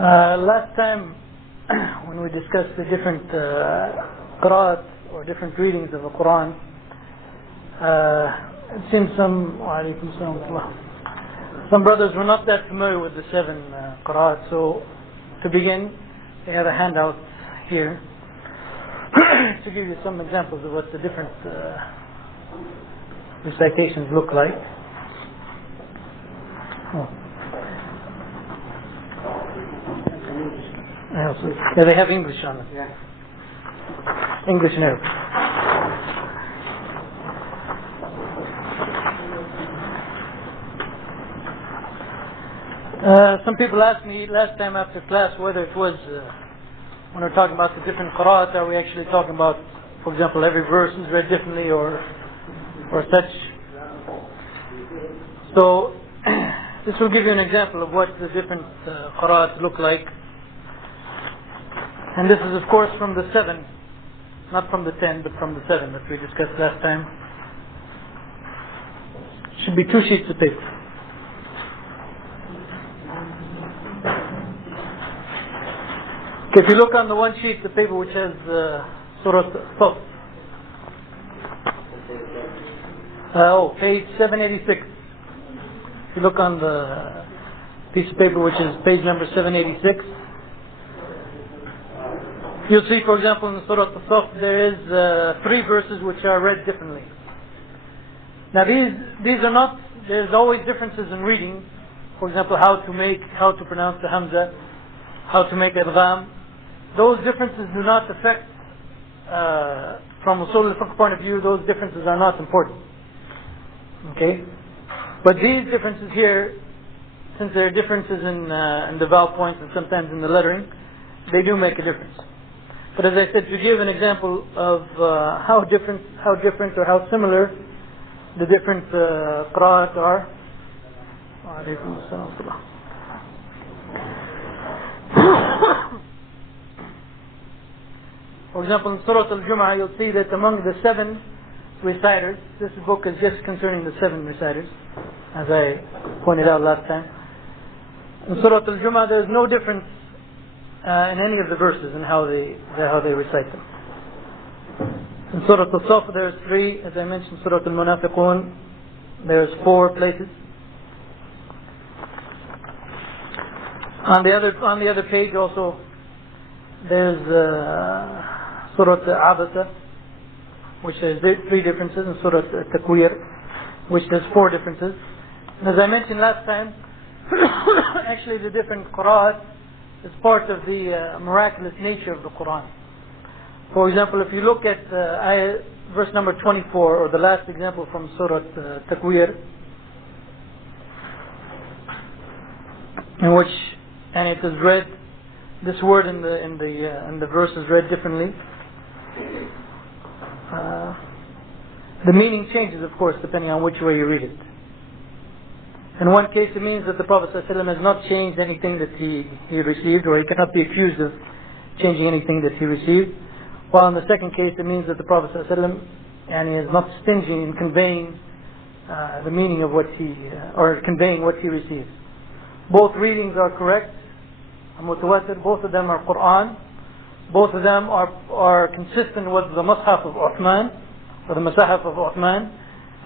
Last time, when we discussed the different qira'at or different readings of the Qur'an, it seems some brothers were not that familiar with the 7 qira'at. So, to begin, they have a handout here to give you some examples of what the different recitations look like. Yeah, they have English on it. Yeah. English and Arabic. Some people asked me last time after class whether it was, when we're talking about the different qira'at, are we actually talking about, for example, every verse is read differently or such. So, this will give you an example of what the different qira'at look like. And this is of course from the 7, not from the 10, but from the 7 that we discussed last time. Should be 2 sheets of paper. Okay, if you look on the 1 sheet of paper which has Surah Al-Saf, page 786. If you look on the piece of paper which is page number 786, you'll see, for example, in Surah Al-Saf there is 3 verses which are read differently. Now these are not, there's always differences in reading. For example, how to pronounce the Hamza, how to make Idgham. Those differences do not affect, from Usul al-Fiqh point of view, those differences are not important. Okay? But these differences here, since there are differences in the vowel points and sometimes in the lettering, they do make a difference. But as I said, to give an example of how different or how similar the different qira'at are. For example, in Surah Al-Jum'ah, you'll see that among the 7 reciters, this book is just concerning the 7 reciters, as I pointed out last time. In Surah Al-Jum'ah, there's no difference in any of the verses and how they recite them. In Surah Al-Saf there's 3, as I mentioned. Surah Al-Munafiqun there's 4 places. On the other page also there's Surah Al-Abasa, which has 3 differences, and Surah Al-Takwir, which has 4 differences. And as I mentioned last time, actually the different qira'at is part of the miraculous nature of the Qur'an. For example, if you look at verse number 24, or the last example from Surah Takwir, in which, and it is read, this word in the verse is read differently. The meaning changes, of course, depending on which way you read it. In one case it means that the Prophet ﷺ has not changed anything that he received, or he cannot be accused of changing anything that he received. While in the second case it means that the Prophet ﷺ is not stingy in conveying the meaning of what or conveying what he receives. Both readings are correct, mutawatir, both of them are Qur'an, both of them are consistent with the Mus'haf of Uthman, or the Masahaf of Uthman.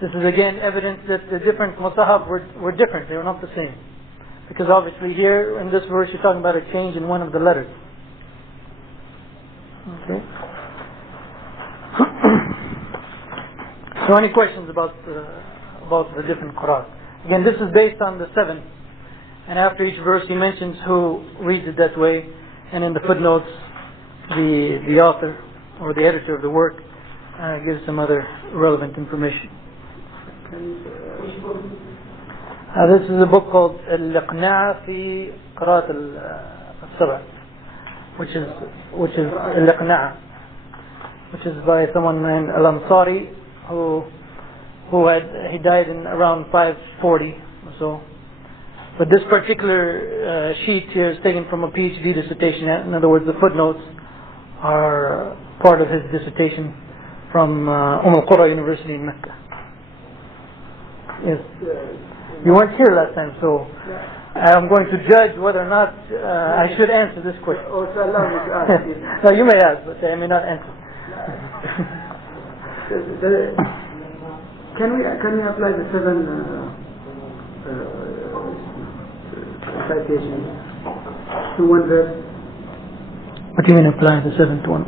This is again evidence that the different Musahaf were different, they were not the same. Because obviously here in this verse you're talking about a change in one of the letters. Okay. So any questions about the different Qur'an? Again, this is based on the 7. And after each verse he mentions who reads it that way. And in the footnotes the author or the editor of the work gives some other relevant information. This is a book called Al-Liqna'a fi Qira'at al-Sab'a, which is Al-Liqna'a, which is by someone named Al-Ansari, he died in around 540 or so. But this particular sheet here is taken from a PhD dissertation. In other words, the footnotes are part of his dissertation from Al-Qura University in Mecca. Yes. You weren't here last time, so I'm going to judge whether or not I should answer this question. Oh, so allow me to ask. No, you may ask, but I may not answer. Can we apply the 7 citations to one verse? What do you mean apply the 7 to 1?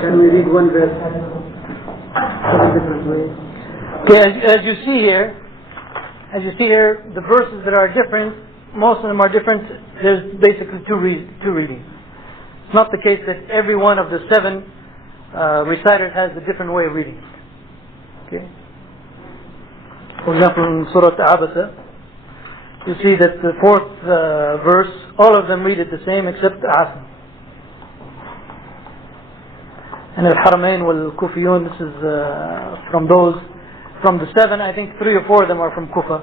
Can we read one verse 7 different ways? Okay, as you see here, the verses that are different, most of them are different. There's basically two readings. It's not the case that every one of the 7 reciters has a different way of reading it. Okay. For example, in Surah Abasa, you see that the 4th verse, all of them read it the same except Asim. And Al-Haramain wal-Kufiyun, this is from the 7, I think 3 or 4 of them are from Kufa.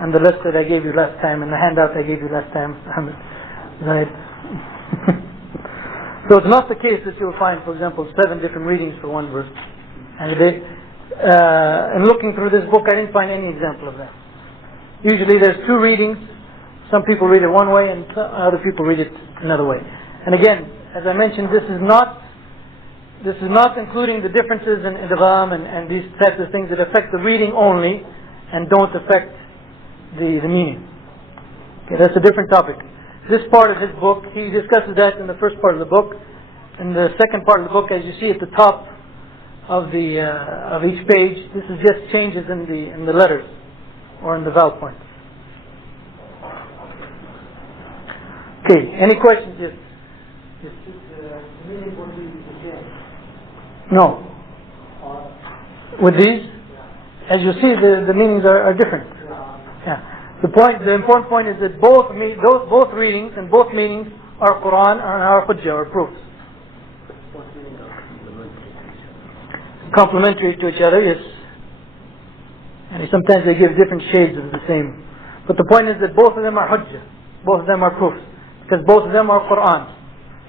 And the list that I gave you last time, and the handout I gave you last time, Ahmed Zaid. So it's not the case that you'll find, for example, 7 different readings for one verse. And in looking through this book, I didn't find any example of that. Usually there's 2 readings. Some people read it one way and other people read it another way. And again, as I mentioned, this is not including the differences in idgham and these types of things that affect the reading only and don't affect the meaning. Okay, that's a different topic. This part of his book, he discusses that in the first part of the book. In the second part of the book, as you see at the top of each page, this is just changes in the letters or in the vowel points. Okay, any questions? Yes. No. With these, as you see, the meanings are different. Yeah. The important point is that both readings and both meanings are Qur'an and are Hujjah or proofs. Complementary to each other, yes. And sometimes they give different shades of the same. But the point is that both of them are Hujjah. Both of them are proofs. Because both of them are Qur'an.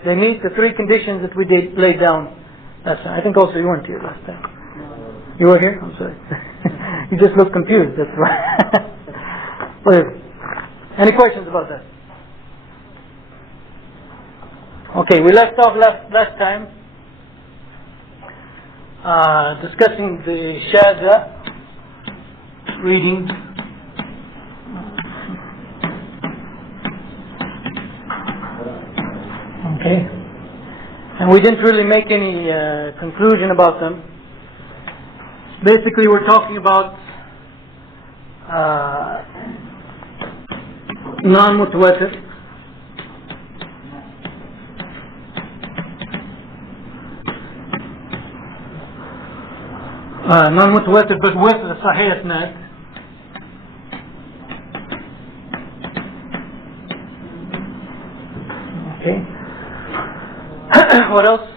They meet the 3 conditions that we laid down last time. I think also you weren't here last time. You were here? I'm sorry. You just look confused, that's why. Whatever. Any questions about that? Okay, we left off last time discussing the Shadha reading. Okay. And we didn't really make any conclusion about them. Basically, we're talking about non-mutawatir. Non-mutawatir, but with the Sahih Isnad. Okay. What else?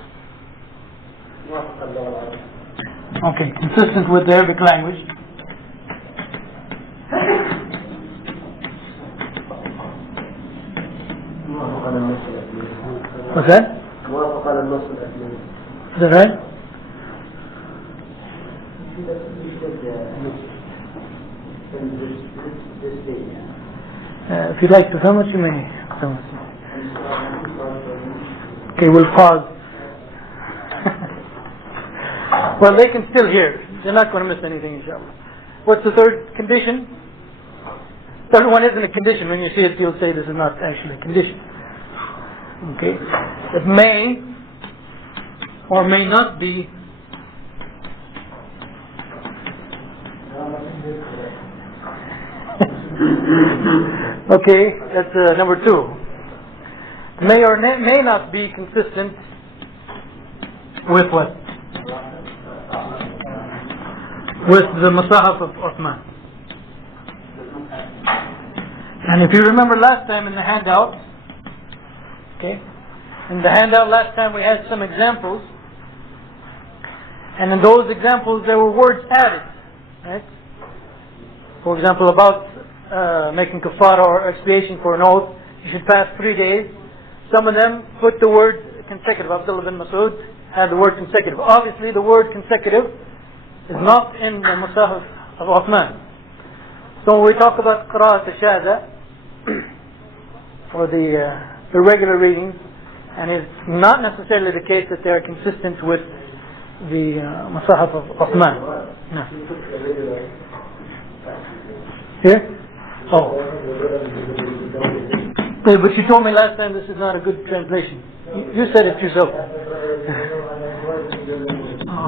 Okay, consistent with the Arabic language. What's that? Is that right? If you'd like to film it, you may film it. Okay, we'll pause. Well, they can still hear. They're not going to miss anything, inshallah. What's the third condition? Third one isn't a condition. When you see it, you'll say this is not actually a condition. Okay? It may or may not be okay, that's number 2. May or may not be consistent with what? With the Musahaf of Uthman. And if you remember last time in the handout, okay, in the handout last time we had some examples, and in those examples there were words added, right? For example, about making kafara or expiation for an oath, you should fast 3 days. Some of them put the word consecutive. Abdullah bin Mas'ud had the word consecutive. Obviously the word consecutive is not in the Musahaf of Uthman. So when we talk about Qira'at al-Shadha, or the irregular readings, and it's not necessarily the case that they are consistent with the Musahaf of Uthman. No. Here? Oh. Yeah, but you told me last time this is not a good translation. You said it yourself.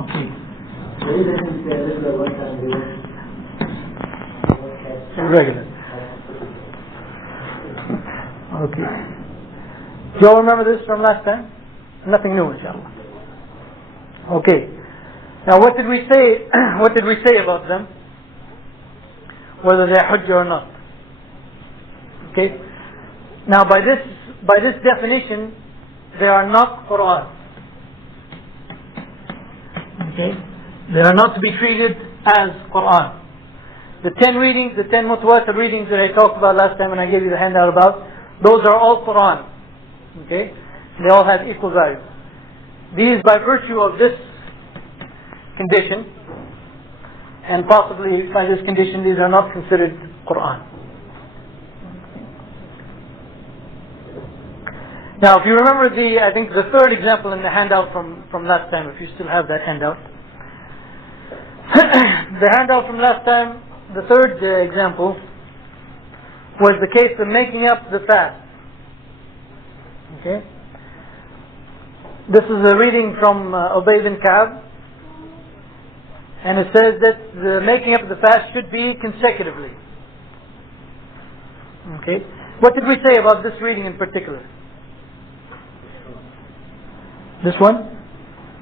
Okay. Irregular. Okay. Do you all remember this from last time? Nothing new, inshallah. Okay. Now, what did we say? What did we say about them? Whether they're hujjah or not. Okay. Now, by this definition, they are not Qur'an. Okay. They are not to be treated as Qur'an. The 10 readings, the 10 mutawatir readings that I talked about last time, and I gave you the handout about, those are all Qur'an. Okay. They all have equal value. These, by virtue of this condition, and possibly by this condition, these are not considered Qur'an. Now, if you remember I think the third example in the handout from last time, if you still have that handout. The handout from last time, the third example, was the case of making up the fast. Okay? This is a reading from Ubay bin Ka'b, and it says that the making up of the fast should be consecutively. Okay? What did we say about this reading in particular? This one?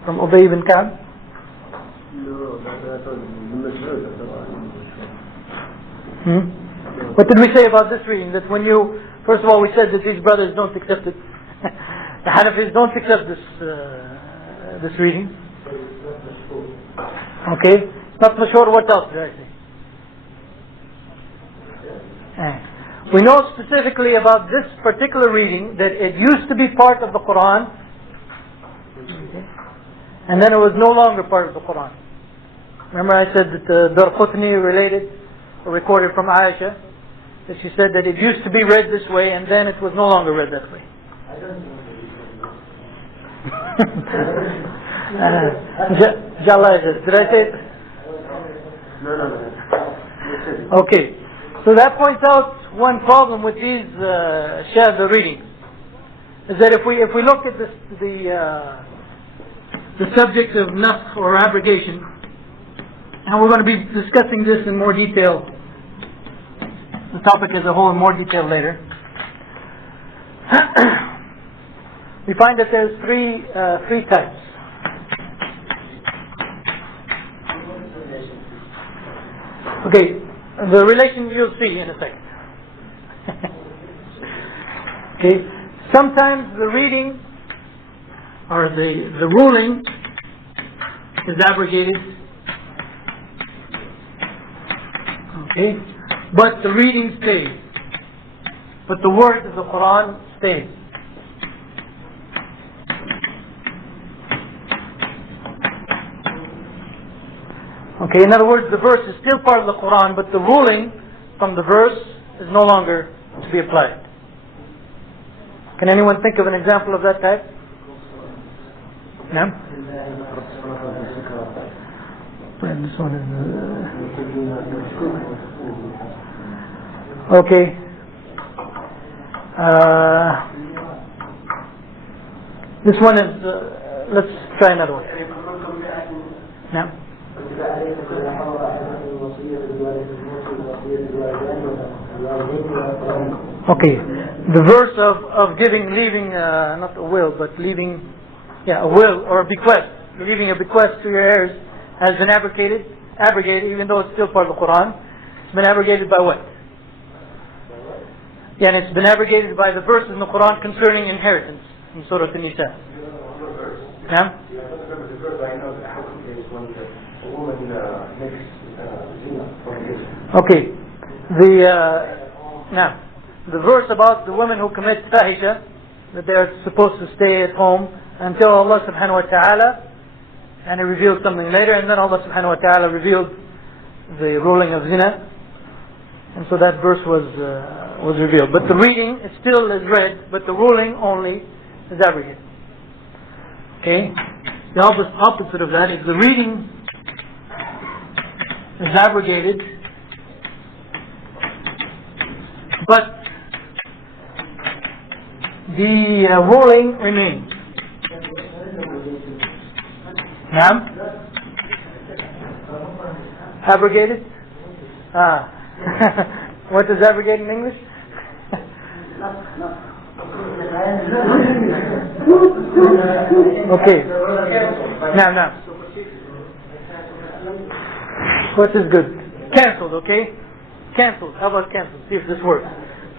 From Ubay bin Ka'b? What did we say about this reading? That when you, first of all, we said that these brothers don't accept it. The Hanafis don't accept this reading. Okay? It's not mashhur. What else did I say? We know specifically about this particular reading that it used to be part of the Qur'an, okay, and then it was no longer part of the Qur'an. Remember I said that Darqutni related or recorded from Aisha that she said that it used to be read this way and then it was no longer read that way. Did I say it? No. Okay. So that points out one problem with these shadh readings, is that if we look at the subject of nasakh or abrogation, and we're going to be discussing this in more detail, the topic as a whole in more detail later. We find that there's three types. Okay, the relation you'll see in a second. Okay, sometimes the reading or the ruling is abrogated. Okay, but the reading stays. But the words of the Qur'an stays. Okay, in other words, the verse is still part of the Qur'an, but the ruling from the verse is no longer to be applied. Can anyone think of an example of that type? No? This one is okay. This one is let's try another one. No? Okay, the verse of leaving not a will, but leaving, a will or a bequest, leaving a bequest to your heirs has been abrogated, even though it's still part of the Qur'an. It's been abrogated by what? Yeah, and it's been abrogated by the verse in the Qur'an concerning inheritance in Surah An-Nisa. Yeah? Okay. Now, the verse about the women who commit fahisha, that they are supposed to stay at home until Allah subhanahu wa ta'ala, and He revealed something later, and then Allah subhanahu wa ta'ala revealed the ruling of zina, and so that verse was was revealed. But the reading, it still is read, but the ruling only is abrogated. Okay? The opposite of that is the reading is abrogated, but the ruling remains. Naam? Abrogated? What does abrogate in English? Okay. Now. What is good? Cancelled, okay? Cancelled. How about cancelled? See if this works.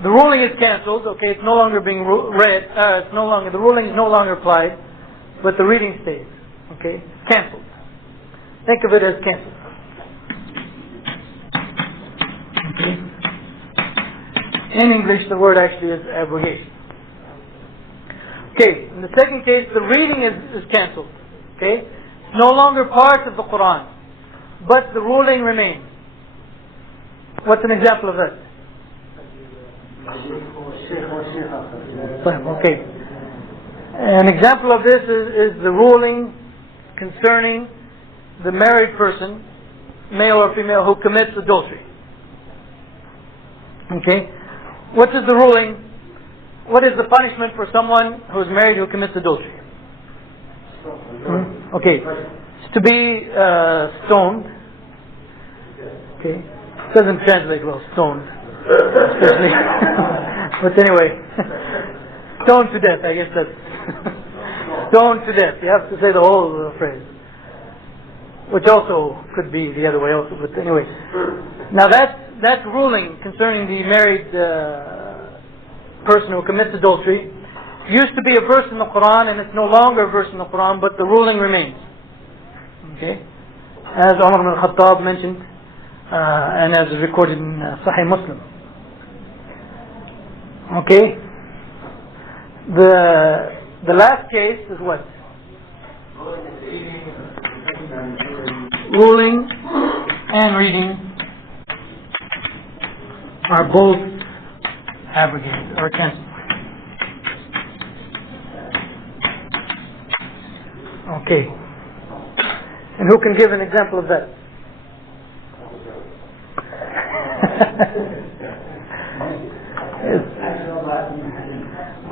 The ruling is cancelled, okay? It's no longer being read. The ruling is no longer applied, but the reading stays, okay? Cancelled. Think of it as cancelled. Okay. In English, the word actually is abrogation. Okay, in the second case, the reading is cancelled. Okay, it's no longer part of the Qur'an, but the ruling remains. What's an example of that? Okay, an example of this is the ruling concerning the married person, male or female, who commits adultery. Okay, what is the ruling? What is the punishment for someone who is married who commits adultery? Okay, it's to be stoned. Okay, it doesn't translate well, stoned, especially. But anyway, stoned to death. I guess that's stoned to death. You have to say the whole phrase, which also could be the other way also. But anyway, now that ruling concerning the married person who commits adultery used to be a verse in the Qur'an, and it's no longer a verse in the Qur'an, but the ruling remains. Okay, as Umar ibn al-Khattab mentioned, and as recorded in Sahih Muslim. Okay, the last case is what? Ruling and reading are both abrogated or cancelled. Okay. And who can give an example of that?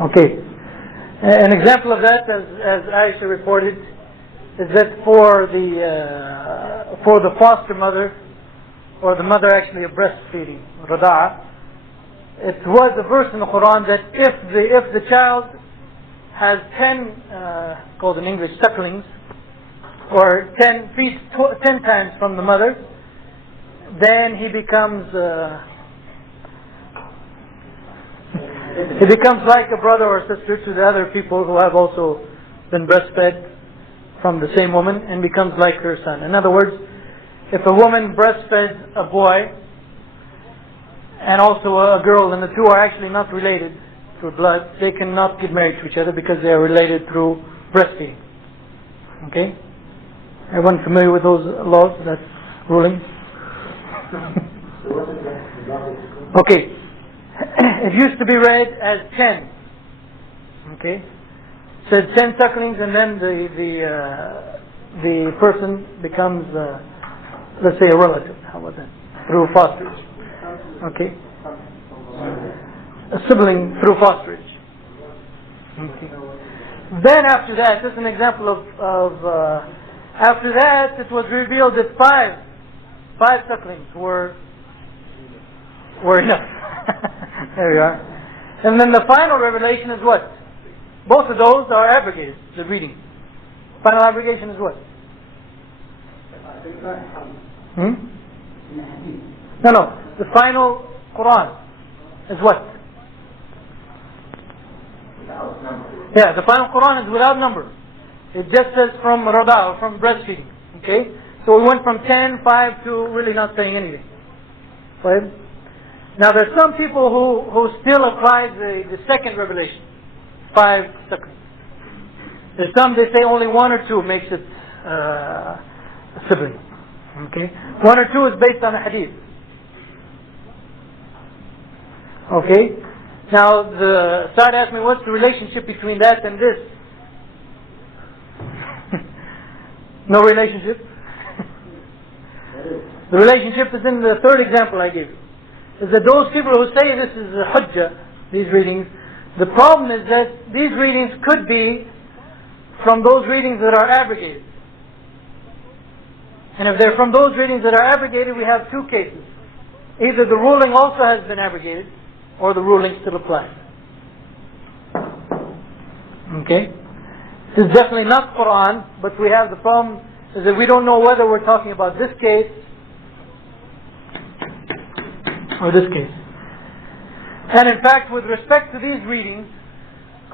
Okay. An example of that, as Aisha reported, is that for the foster mother, or the mother actually of breastfeeding, Rada'ah, it was a verse in the Quran that if the child has 10, called in English, sucklings, or 10 feet 10 times from the mother, then he becomes like a brother or sister to the other people who have also been breastfed from the same woman, and becomes like her son. In other words, if a woman breastfed a boy and also a girl, and the two are actually not related through blood, they cannot get married to each other because they are related through breastfeeding. Okay? Everyone familiar with those laws, that ruling? Okay. It used to be read as 10. Okay? It said 10 sucklings, and then the person becomes, let's say, a relative. How about that? Through fosterage. Okay? A sibling through fosterage. Okay. Then after that, this is an example of after that, it was revealed that five sucklings were enough. There we are. And then the final revelation is what? Both of those are abrogated, the reading. Final abrogation is what? No. The final Quran is what? Yeah, the final Quran is without number. It just says from Rada, from breastfeeding. Okay? So we went from 10, 5 to really not saying anything. Right? Now there's some people who still apply the second revelation. 5 seconds. There's some, they say only 1 or 2 makes it a sibling. Okay? 1 or 2 is based on a hadith. Okay? Now, start asking me what's the relationship between that and this? No relationship? The relationship is in the third example I gave you. Is that those people who say this is a hujjah, these readings, the problem is that these readings could be from those readings that are abrogated. And if they're from those readings that are abrogated, we have two cases. Either the ruling also has been abrogated, or the ruling still applies. Okay? This is definitely not Qur'an, but we have the problem is that we don't know whether we're talking about this case or this case. And in fact, with respect to these readings,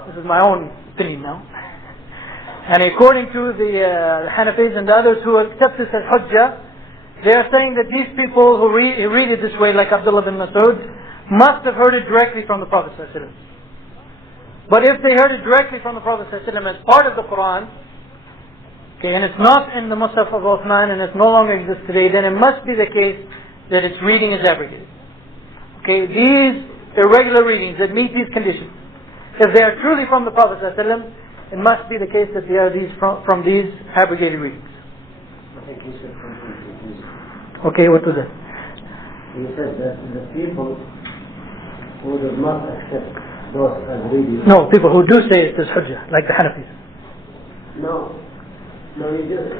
this is my own opinion now, and according to the Hanafis and the others who accept this as hujjah, they are saying that these people who read it this way, like Abdullah bin Mas'ud, must have heard it directly from the Prophet ﷺ. But if they heard it directly from the Prophet ﷺ as part of the Qur'an, okay, and it's not in the Mus'haf of Uthman and it no longer exists today, then it must be the case that its reading is abrogated. Okay, these irregular readings that meet these conditions, if they are truly from the Prophet ﷺ, it must be the case that they are from these abrogated readings. I think you said something confusing. Okay, what was that? You said that the people who do not accept those as readings. No, people who do say it is hujjah, like the Hanafis. No, you just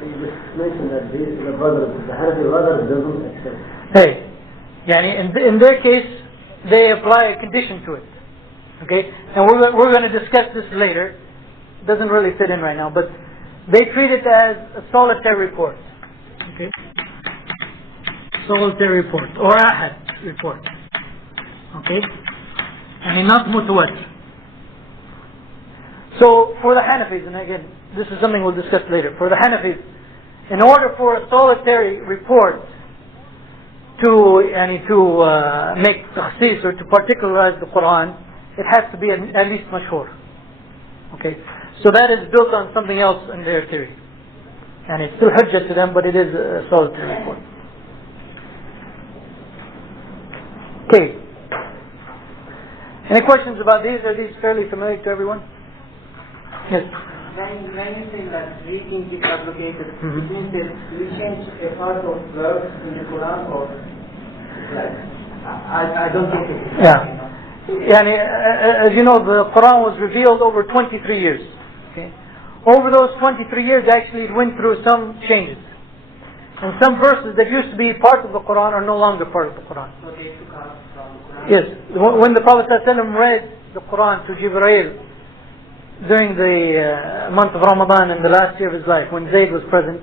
mentioned that the brothers, the Hanafi brothers doesn't accept. Hey, yani in their case, they apply a condition to it. Okay, and we're going to discuss this later. It doesn't really fit in right now, but they treat it as a solitary report. Okay, solitary report or ahad report. Okay, and not mutawatir. So for the Hanafis, and again, this is something we'll discuss later. For the Hanafis, in order for a solitary report to make takhsis or to particularize the Qur'an, it has to be at least mashhur. Okay, so that is built on something else in their theory, and it's still hujjah to them, but it is a solitary report. Okay. Any questions about these? Are these fairly familiar to everyone? Yes. When you say that reading is abrogated, it means that we change a part of verse in the Quran, or like I don't think it is. Yeah. As you know, the Quran was revealed over 23 years. Okay. Over those 23 years, actually, it went through some changes. And some verses that used to be part of the Quran are no longer part of the Quran. So they took out from the Quran. Yes. When the Prophet ﷺ read the Quran to Jibreel during the month of Ramadan in the last year of his life, when Zayd was present,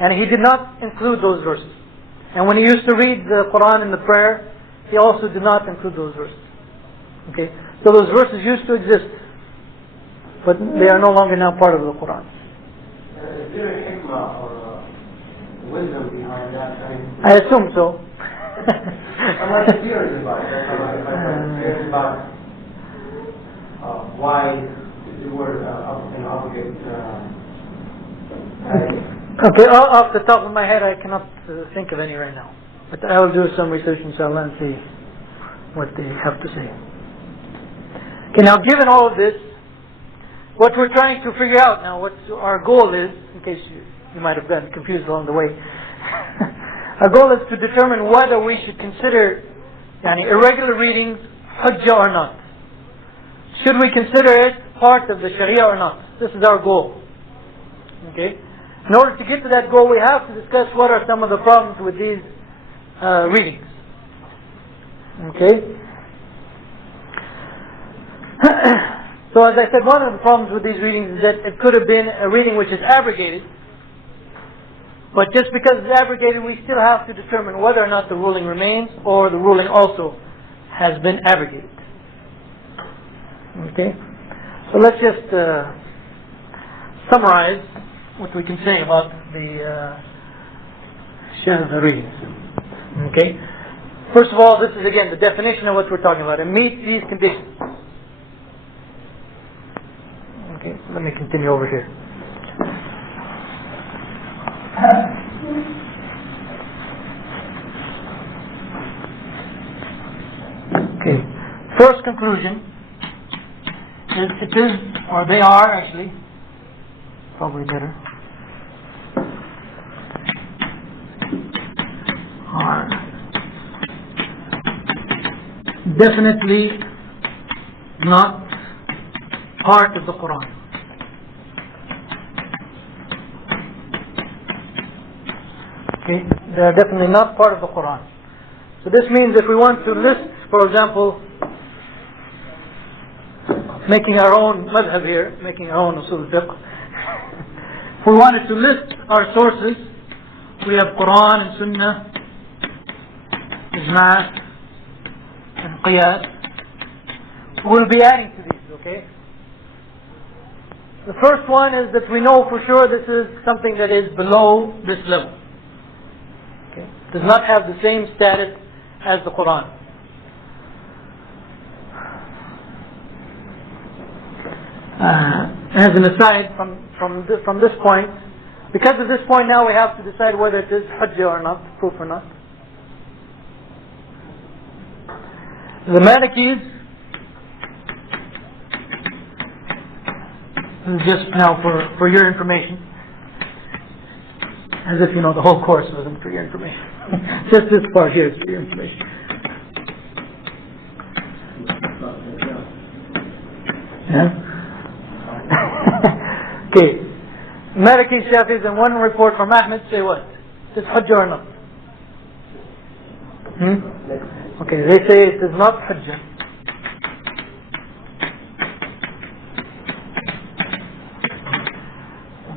and he did not include those verses. And when he used to read the Quran in the prayer, he also did not include those verses. Okay, so those verses used to exist, but they are no longer now part of the Quran. Is there a hikmah or wisdom behind that? I assume so. I'm not curious about it. I'm curious about why the word obligate. Okay, off the top of my head, I cannot think of any right now. But I will do some research, inshallah, and see what they have to say. Okay, now given all of this, what we're trying to figure out now, what our goal is, in case you might have gotten confused along the way, our goal is to determine whether we should consider irregular readings hujjah or not. Should we consider it part of the Sharia or not? This is our goal. Okay. In order to get to that goal, we have to discuss what are some of the problems with these readings. Okay. So as I said, one of the problems with these readings is that it could have been a reading which is abrogated, but just because it's abrogated, we still have to determine whether or not the ruling remains or the ruling also has been abrogated. Okay. So let's just summarize what we can say about the Shadh readings. Okay. First of all, this is again the definition of what we're talking about. It meets these conditions. Okay, let me continue over here. Okay. first conclusion is it is, or they are actually, probably better, are definitely not part of the Qur'an. Okay, they are definitely not part of the Qur'an. So this means if we want to list, for example, making our own madhab here, making our own usul fiqh, if we wanted to list our sources, we have Qur'an and Sunnah, Ijma' and Qiyas. We'll be adding to these, okay? The first one is that we know for sure this is something that is below this level. Okay? Does not have the same status as the Qur'an. As an aside from this point, because of this point now we have to decide whether it is hujjah or not, proof or not. The Malikis, this is just now for your information, as if you know the whole course wasn't for your information. Just this part here is for your information. Yeah? Okay. Maliki, Shafis, and one report from Ahmed say what? Is it hujjah or not? Okay, they say it is not hujjah.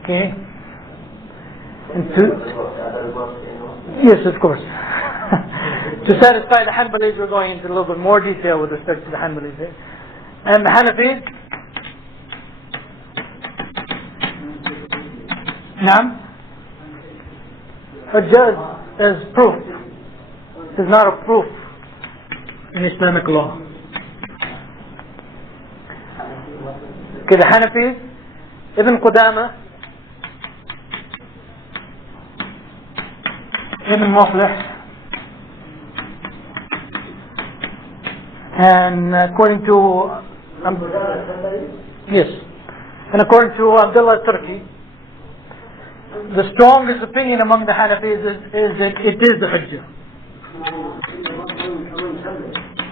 Okay. And yes, of course. To satisfy the Hanbalis, we're going into a little bit more detail with respect to the Hanbalis here. And the Hanafis, Naam, hujjah is proof. It is not a proof in Islamic law. Okay, the Hanafis, Ibn Qudama, Ibn Muflih, and according to yes, and according to Abdullah Turki, the strongest opinion among the Hanafis is that it is the hujjah.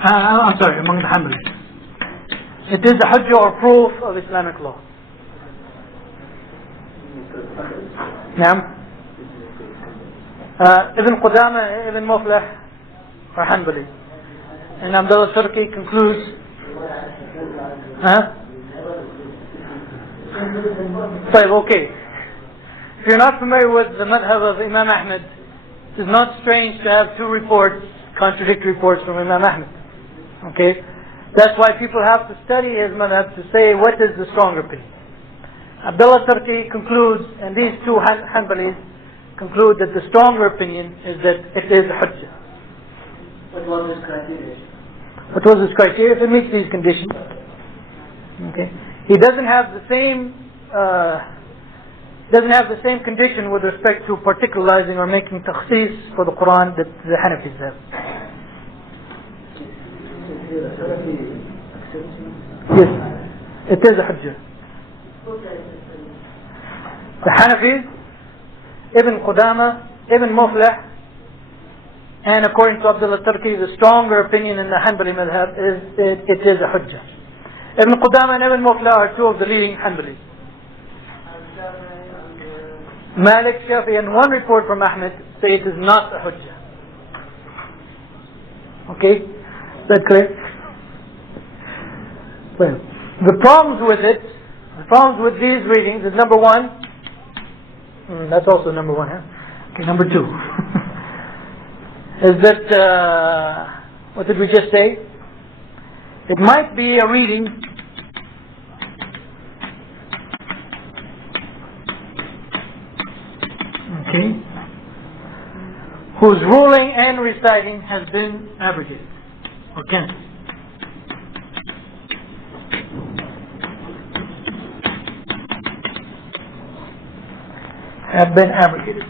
I'm sorry, among the Hanbalis. It is a hujjah or proof of Islamic law. Naam. Ibn Qudama, Ibn Muflih are Hanbali. And Abdullah Turki concludes, okay. If you're not familiar with the madhab of Imam Ahmed, it is not strange to have two reports, contradictory reports from Imam Ahmed. Okay? That's why people have to study his madhab to say what is the stronger opinion. Abdullah Turki concludes, and these two Hanbalis conclude that the stronger opinion is that it is hujjah. What was his criteria? What was his criteria? If it meets these conditions. Okay. He doesn't have the same condition with respect to particularizing or making takhsis for the Quran that the Hanafis have. Yes, it is a hujjah. The Hanafis, Ibn Qudama, Ibn Muflih, and according to Abdullah Turki, the stronger opinion in the Hanbali madhab is it is a hujjah. Ibn Qudama and Ibn Muflih are two of the leading Hanbalis. Malik, Shafi, and one report from Ahmed say it is not a hujjah. Okay? Is that clear? Well, the problems with these readings is number one. That's also number one, huh? Okay, number two. Is that, what did we just say? It might be a reading whose ruling and reciting has been abrogated or cancelled. Have been abrogated.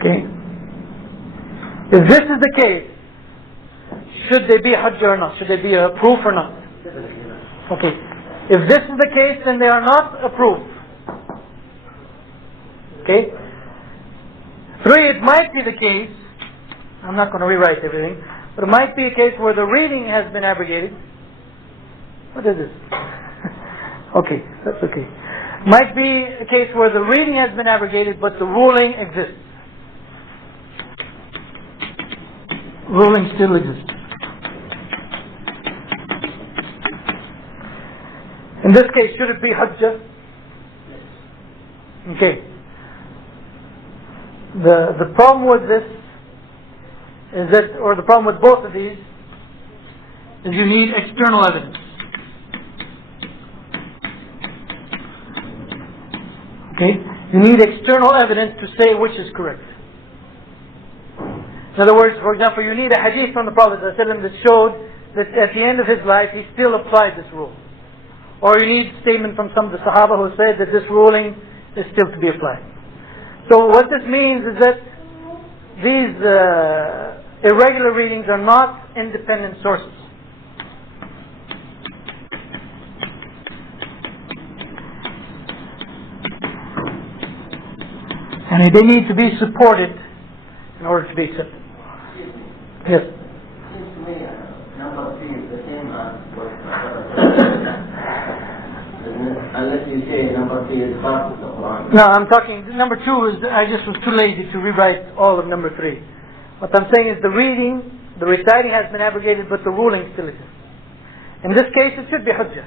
Okay? If this is the case, should they be hujjah or not? Should they be a proof or not? Okay. If this is the case, then they are not a proof. Okay? 3, it might be the case, I'm not going to rewrite everything, but it might be a case where the reading has been abrogated. What is this? Okay, that's okay. Might be a case where the reading has been abrogated, but the ruling exists. Ruling still exists. In this case, should it be hujjah? Okay. The problem with this is that, or the problem with both of these, is you need external evidence. Okay? You need external evidence to say which is correct. In other words, for example, you need a hadith from the Prophet ﷺ that showed that at the end of his life he still applied this rule. Or you need a statement from some of the Sahaba who said that this ruling is still to be applied. So what this means is that these irregular readings are not independent sources. And they need to be supported in order to be accepted. Yes? Seems to me number 3 is the same as what unless you say number 3 is part of the Quran. No, I'm talking, number 2 is, I just was too lazy to rewrite all of number 3. What I'm saying is the reciting has been abrogated, but the ruling still exists. In this case, it should be hujjah.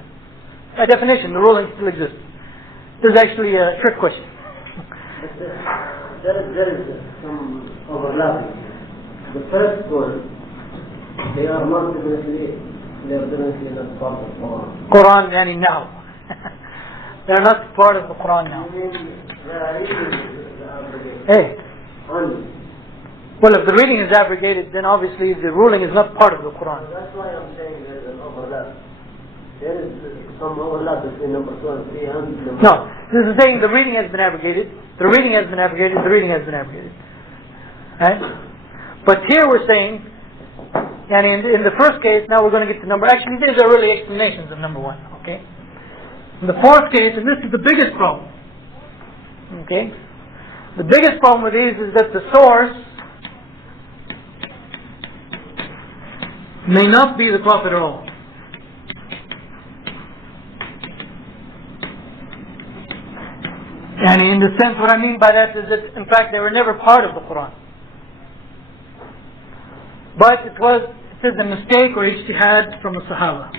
By definition, the ruling still exists. This is actually a trick question. There is some overlapping. The first one, they are not definitely not part of the Quran. Quran, yani now. They are not part of the Quran now. You mean the reading is abrogated? Hey. Only. Well, if the reading is abrogated, then obviously the ruling is not part of the Quran. So that's why I'm saying there is an overlap. There is some overlap between number 2 and 3 and number... No, this is saying the reading has been abrogated, the reading has been abrogated, the reading has been abrogated. Right? But here we're saying, and in the first case, now we're going to get to number... Actually, these are really explanations of number 1. Okay? In the fourth case, and this is the biggest problem. Okay? The biggest problem with these is that the source may not be the Prophet at all. And in the sense, what I mean by that is that, in fact, they were never part of the Quran. But it is a mistake or ijtihad from the Sahaba.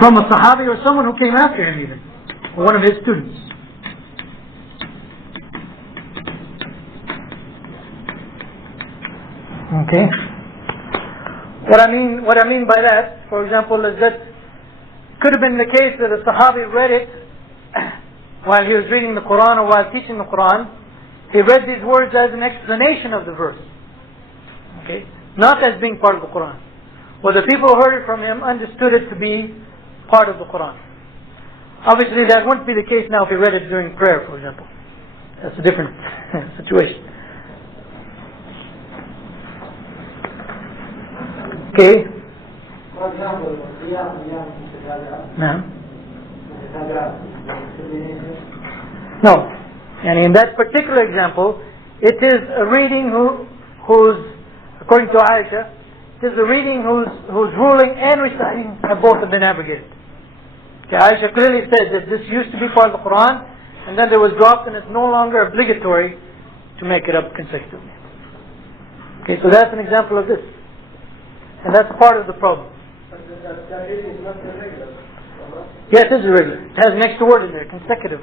From a Sahabi or someone who came after him even, or one of his students. Okay. What I mean by that, for example, is that it could have been the case that a Sahabi read it while he was reading the Quran or while teaching the Quran. He read these words as an explanation of the verse. Okay? Not as being part of the Quran. Well, the people who heard it from him understood it to be part of the Quran. Obviously that wouldn't be the case now if he read it during prayer, for example. That's a different situation. Okay? For example, no. And in that particular example, it is a reading whose, according to Aisha, it is a reading whose ruling and reciting have both been abrogated. Okay, Aisha clearly said that this used to be part of the Quran, and then it was dropped, and it's no longer obligatory to make it up consecutively. Okay, so that's an example of this. And that's part of the problem. But that reading is not irregular. Yes, it is irregular. It has an extra word in there, consecutive.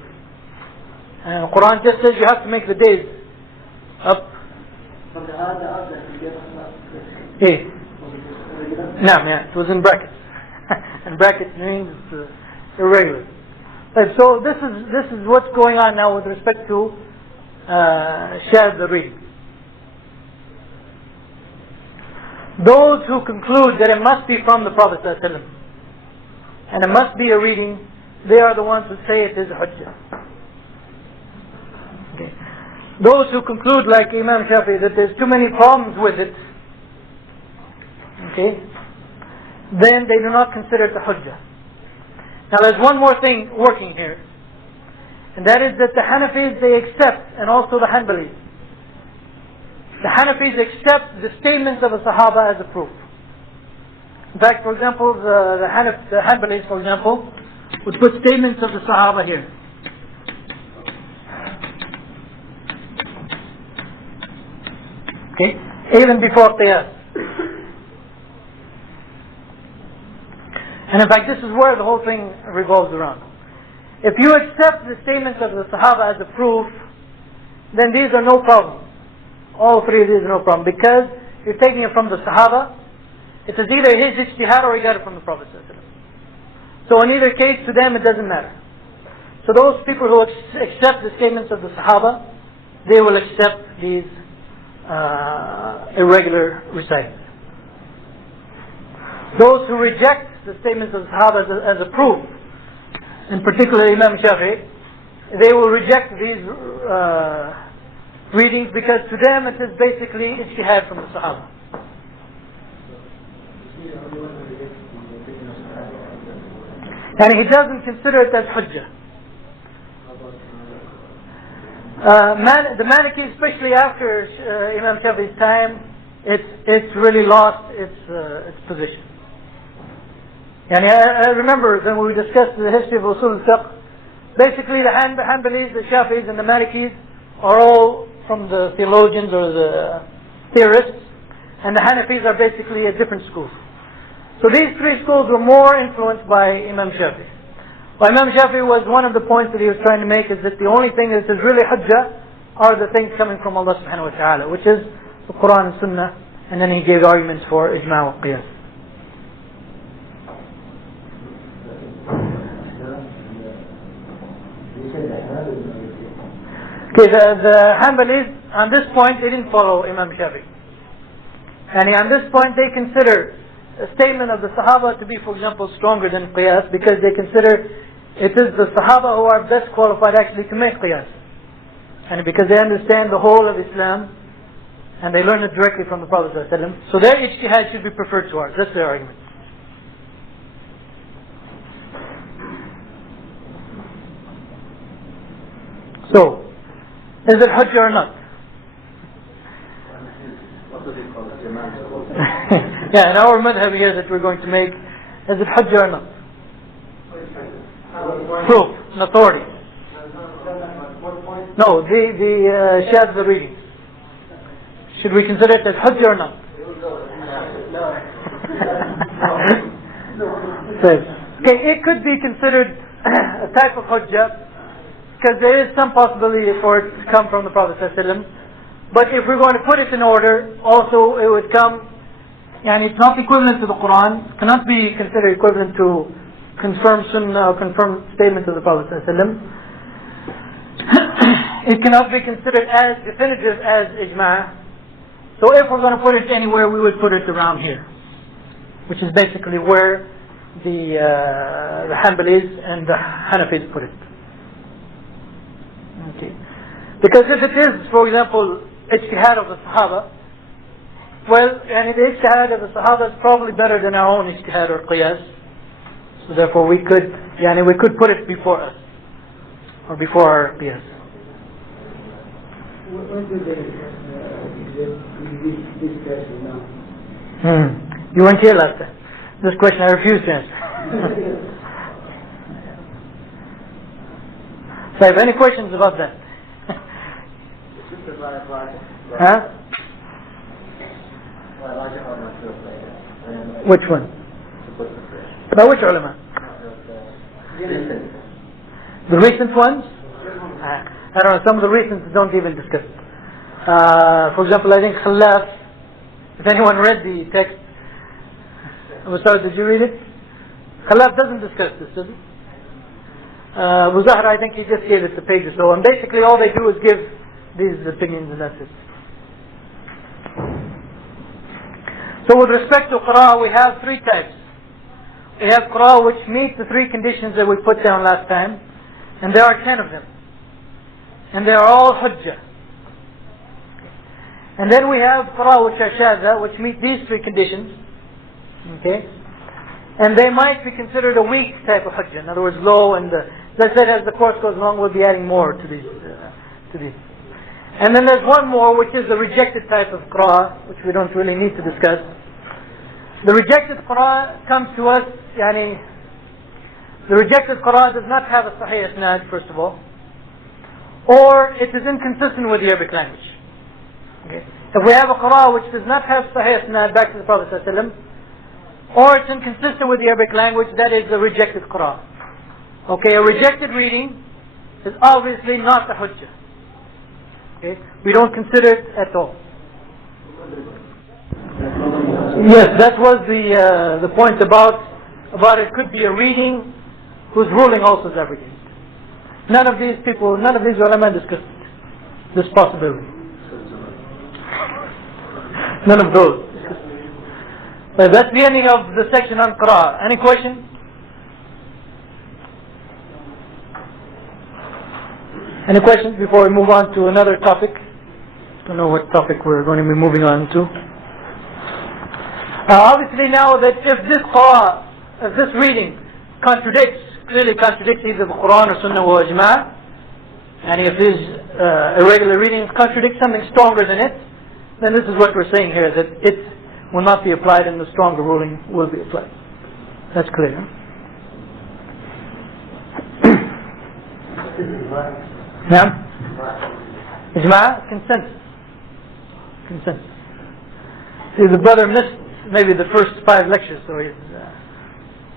And the Quran just says you have to make the days up. But the other you get not Hey. No, yeah, it was in brackets. And brackets means it's irregular. Right, so this is what's going on now with respect to shad the reading. those who conclude that it must be from the Prophet ﷺ and it must be a reading, they are the ones who say it is a hujjah. Okay. Those who conclude like Imam Shafi'i that there's too many problems with it, okay, then they do not consider it a hujjah. Now there's one more thing working here, and that is that the Hanafis, they accept, and also the Hanbalis. The Hanafis accept the statements of the Sahaba as a proof. In fact, for example, the Hanbalis, for example, would put statements of the Sahaba here. Okay? Even before Qiyas. And in fact, this is where the whole thing revolves around. If you accept the statements of the Sahaba as a proof, then these are no problem. All three of these are no problem, because you're taking it from the Sahaba. It is either his ijtihad or he got it from the Prophet. So in either case, to them it doesn't matter. So those people who accept the statements of the Sahaba, they will accept these irregular recitals. Those who reject the statements of the Sahaba as a proof, in particular Imam Shafi'i, they will reject these readings, because to them it is basically ijtihad from the Sahaba. And he doesn't consider it as hujjah. The Maliki, especially after Imam Shafi'i's time, it's really lost its position. And I remember when we discussed the history of Usul al-Fiqh, basically the Hanbalis, the Shafi'is and the Malikis are all from the theologians or the theorists, and the Hanafis are basically a different school. So these three schools were more influenced by Imam Shafi'i. Well, Imam Shafi'i was one of the points that he was trying to make, is that the only thing that is really hujjah are the things coming from Allah subhanahu wa ta'ala, which is the Qur'an and Sunnah, and then he gave arguments for ijma' wa qiyas. Okay, the Hanbalis, on this point, they didn't follow Imam Shafi'i. And on this point, they consider a statement of the Sahaba to be, for example, stronger than Qiyas, because they consider it is the Sahaba who are best qualified actually to make Qiyas. And because they understand the whole of Islam, and they learn it directly from the Prophet ﷺ, so their ijtihad should be preferred to ours. That's their argument. So, is it hujjah or not? Yeah, in our madhab here that we're going to make, is it hujjah or not? Proof, an authority. No, the shadh, the reading. Should we consider it as hujjah or not? Okay, it could be considered a type of hujjah, because there is some possibility for it to come from the Prophet ﷺ. But if we're going to put it in order, also it would come, and it's not equivalent to the Qur'an, it cannot be considered equivalent to confirmed Sunnah or confirmed statements of the Prophet ﷺ. It cannot be considered as definitive as ijma'. So if we're going to put it anywhere, we would put it around here, which is basically where the Hanbalis and the Hanafis put it. Okay. Because if it is, for example, ijtihad of the Sahaba, well, and the ijtihad of the Sahaba is probably better than our own ijtihad or qiyas. So therefore we could put it before us, or before our qiyas. When do they this question now? You weren't here last time. This question I refuse to answer. So I have any questions about that? Huh? Which one? By which ulama? The recent ones? I don't know, some of the recent don't even discuss it. For example, I think Khalaf, if anyone read the text, Mustar, did you read it? Khalaf doesn't discuss this, does he? Abu Zahra, I think he just gave it a page or so, and basically all they do is give these opinions, and that's it. So with respect to qira'ah, we have three types. We have qira'ah which meet the three conditions that we put down last time, and there are 10 of them. And they are all hujjah. And then we have qira'ah which are shadha, which meet these three conditions. Okay? And they might be considered a weak type of hujjah. In other words, low, and as I said, as the course goes along, we'll be adding more to these. And then there's one more, which is the rejected type of qira'ah, which we don't really need to discuss. The rejected qira'ah comes to us, the rejected qira'ah does not have a sahih isnad, first of all, or it is inconsistent with the Arabic language. Okay. If we have a qira'ah which does not have sahih isnad back to the Prophet ﷺ, or it's inconsistent with the Arabic language, that is the rejected qira'ah. Okay, a rejected reading is obviously not a hujjah. Okay, we don't consider it at all. Yes, that was the point about it could be a reading whose ruling also is abrogate. None of these ulama discussed this possibility. None of those. But that's the ending of the section on qira'ah. Any question? Any questions before we move on to another topic? I don't know what topic we're going to be moving on to. Obviously now that if this reading clearly contradicts either the Qur'an or Sunnah or Ijma', and if these irregular readings contradict something stronger than it, then this is what we're saying here, that it will not be applied and the stronger ruling will be applied. That's clear. Yeah? Ijma', consensus. See, the brother missed maybe the first 5 lectures, so he's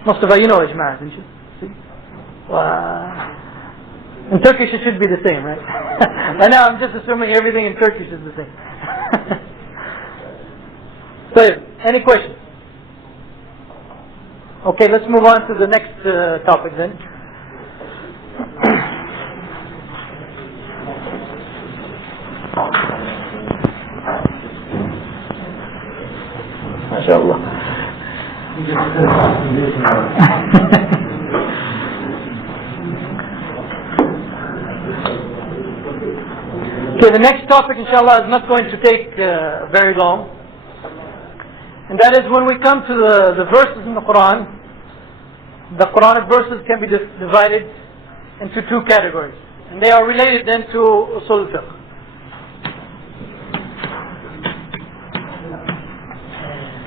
most of you know Ijma', didn't you? See? In Turkish it should be the same, right? By now I'm just assuming everything in Turkish is the same. So, any questions? Okay, let's move on to the next topic then. MashaAllah. Okay, the next topic inshallah is not going to take very long. And that is when we come to the verses in the Qur'an. The Quranic verses can be divided into 2 categories. And they are related then to usul fiqh.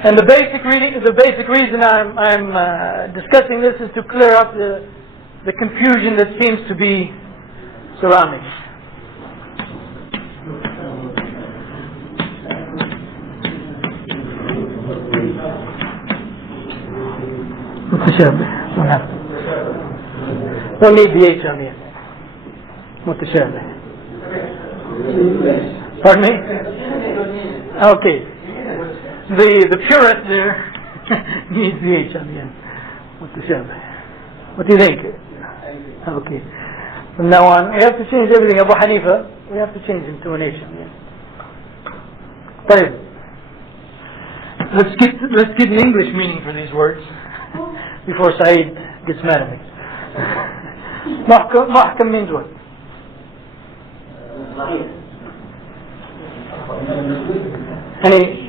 And the basic reason I'm discussing this is to clear up the confusion that seems to be surrounding it. متشابه. Don't need the H on the end. متشابه. Pardon me? Okay. The purist there needs the H on the end. متشابه. What do you think? Okay. From now on, we have to change everything. Abu Hanifa, we have to change him to an H on the end. طيب. Let's get an English meaning for these words before Saeed gets mad at me. Mahkam means what?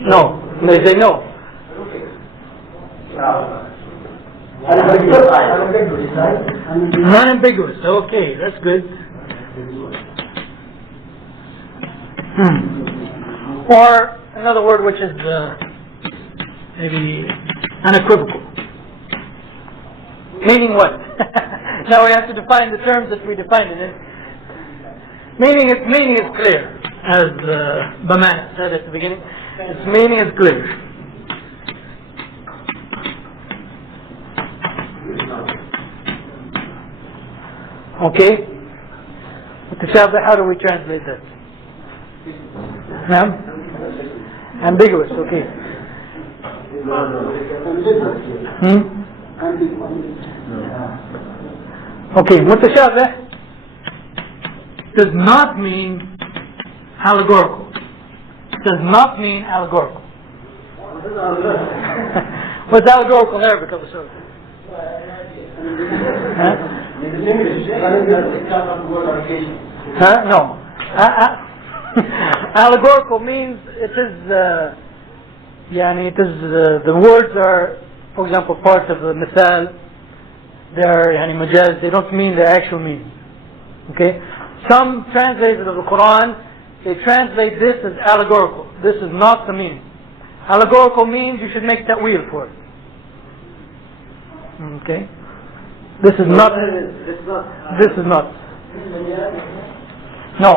No. They say no. Non-ambiguous. Okay, that's good. Or another word which is maybe unequivocal. Meaning what? Now we have to define the terms that we defined in it. Meaning is clear, as Baman said at the beginning. Its meaning is clear. Okay? Mutashabih, how do we translate that? No? Ambiguous, okay. Okay, mutashabih does not mean allegorical. Does not mean allegorical. What's allegorical in Arabic, Abu Sa'ud? No. Allegorical means it is the words are, for example, part of the misal. They are majaz. They don't mean the actual meaning. Okay. Some translators of the Quran, they translate this as allegorical. This is not the meaning. Allegorical means you should make ta'wil for it. Okay. This is not. This is not. No.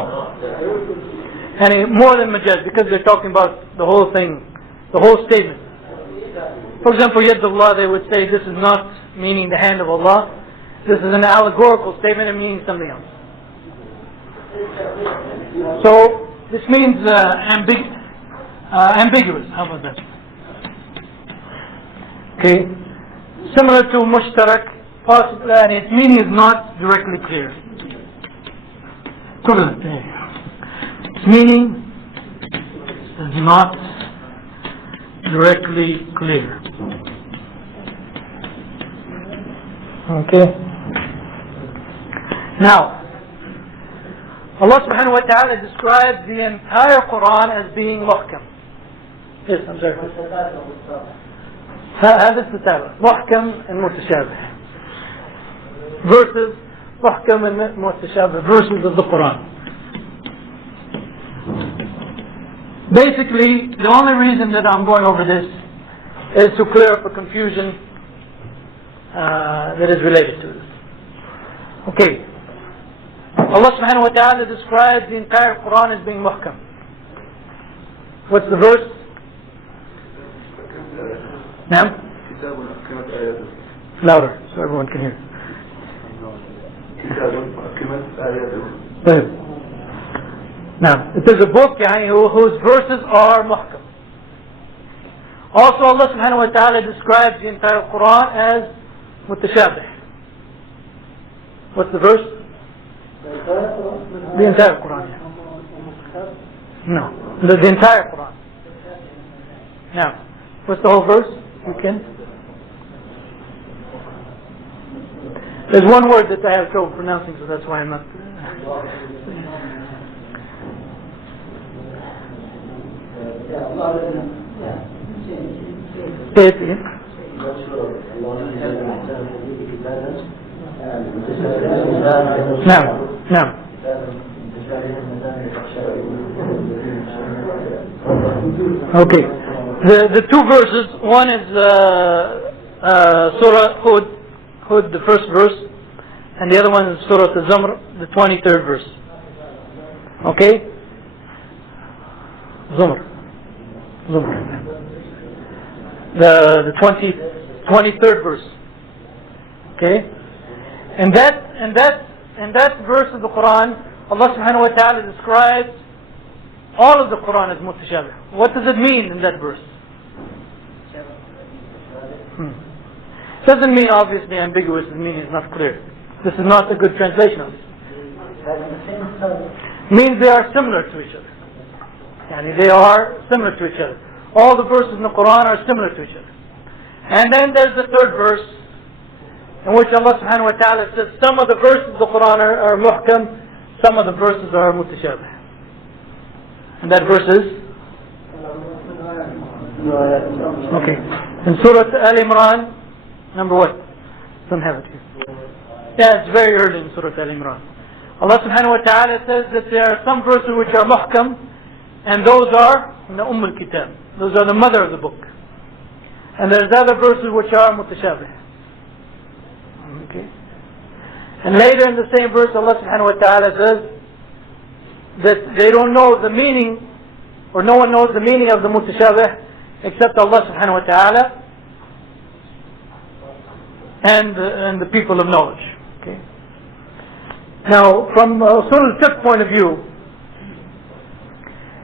More than majaz, because they're talking about the whole thing, the whole statement. For example, Yad Allah, they would say this is not meaning the hand of Allah. This is an allegorical statement and meaning something else. So this means ambiguous. How about that? Okay. Similar to mushtarak, possibly, and its meaning is not directly clear. Equivalent. Its meaning is not directly clear. Okay. Now, Allah subhanahu wa ta'ala describes the entire Qur'an as being muhkam. Yes, I'm sorry. هذا الستارة محكم المتشابه versus محكم المتشابه verses of the Quran. Basically, the only reason that I'm going over this is to clear up a confusion that is related to this. Okay. Allah subhanahu wa ta'ala describes the entire Quran as being muhkam. What's the verse? Now? Louder, so everyone can hear. Now, it is a book whose verses are muhkam. Also, Allah subhanahu wa ta'ala describes the entire Quran as mutashabih. What's the verse? The entire Quran. No, the entire Quran. Now, what's the whole verse? You can. There's one word that I have trouble pronouncing, so that's why I'm not. Say it again. No. Okay. The two verses, one is Surah Hud, the first verse, and the other one is Surah Al-Zamr, the 23rd verse. Okay? Zumr. The 23rd verse. Okay? And that verse of the Quran, Allah subhanahu wa ta'ala describes all of the Quran as mutashabih. What does it mean in that verse? It doesn't mean obviously ambiguous, the meaning is not clear. This is not a good translation of it. It means they are similar to each other. They are similar to each other. All the verses in the Quran are similar to each other. And then there's the third verse, in which Allah subhanahu wa ta'ala says some of the verses of the Quran are muhkam, some of the verses are mutashabih. And that verse is? Okay. In Surah Al-Imran, number what? Don't have it here. Yeah, it's very early in Surah Al-Imran. Allah subhanahu wa ta'ala says that there are some verses which are muhkam, and those are the al-Kitab. Those are the mother of the book. And there's other verses which are mutashabih. Okay. And later in the same verse, Allah subhanahu wa ta'ala says that they don't know the meaning, or no one knows the meaning of the mutashabih except Allah subhanahu wa ta'ala and the people of knowledge. Okay. Now, from a sort of fiqh point of view,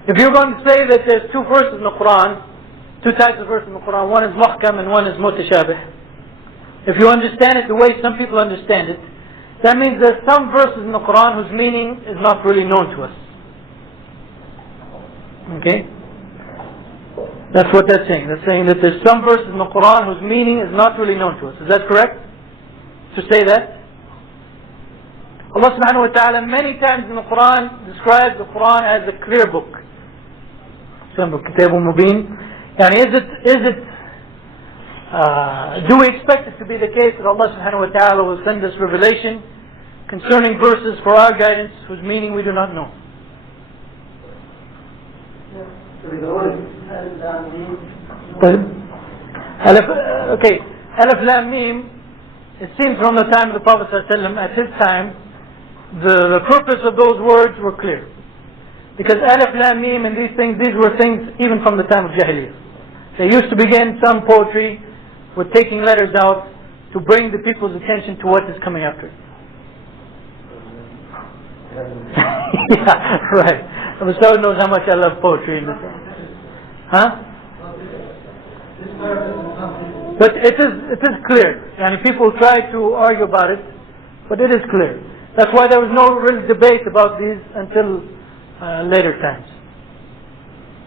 if you're going to say that there's two verses in the Quran, two types of verses in the Quran, one is muhkam and one is mutashabih, if you understand it the way some people understand it, that means there's some verses in the Quran whose meaning is not really known to us. Okay? That's what that's saying. That's saying that there's some verses in the Qur'an whose meaning is not really known to us. Is that correct? To say that? Allah subhanahu wa ta'ala many times in the Qur'an describes the Qur'an as a clear book. Kitabun Mubin. And do we expect it to be the case that Allah subhanahu wa ta'ala will send us revelation concerning verses for our guidance whose meaning we do not know? Okay, Alif Lam Mim, it seems from the time of the Prophet ﷺ, at his time, the purpose of those words were clear. Because Alif Lam Mim and these were things even from the time of Jahiliyyah. They used to begin some poetry with taking letters out to bring the people's attention to what is coming after. Yeah, right. Mustawad knows how much I love poetry in this. Huh? But it is clear. And people try to argue about it, but it is clear. That's why there was no real debate about these until later times.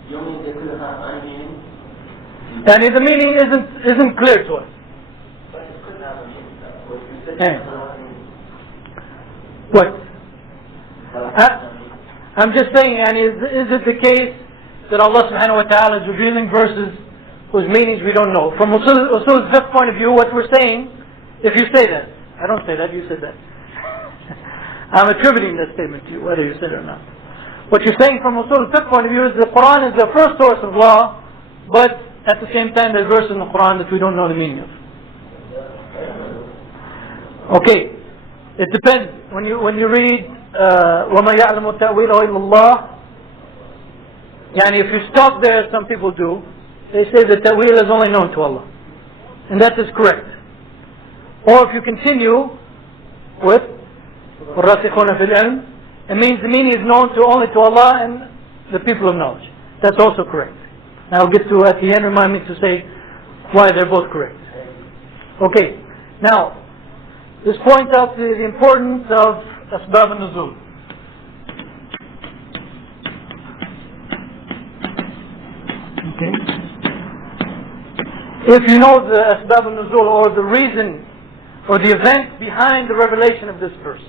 You mean they couldn't have any meaning? And the meaning isn't clear to us. But it could have a meaning. Yeah. What? I'm just saying, and is it the case that Allah subhanahu wa ta'ala is revealing verses whose meanings we don't know? From Usul's Fiqh point of view, what we're saying, if you say that, I don't say that, you said that. I'm attributing that statement to you, whether you said it or not. What you're saying from Usul's Fiqh point of view is the Qur'an is the first source of law, but at the same time there's verses in the Qur'an that we don't know the meaning of. Okay, it depends. When you read وَمَا يَعْلَمُ تَأْوِيلَهُ إِلَّا اللَّهِ, yani if you stop there, some people do, they say that ta'wil is only known to Allah. And that is correct. Or if you continue with وَالرَّاسِخُونَ فِي الْعِلْمِ, it means the meaning is known only to Allah and the people of knowledge. That's also correct. Now I'll get to at the end, remind me to say why they're both correct. Okay, now this points out the importance of Asbab al-Nuzul. Okay. If you know the Asbab al-Nuzul, or the reason or the event behind the revelation of this verse,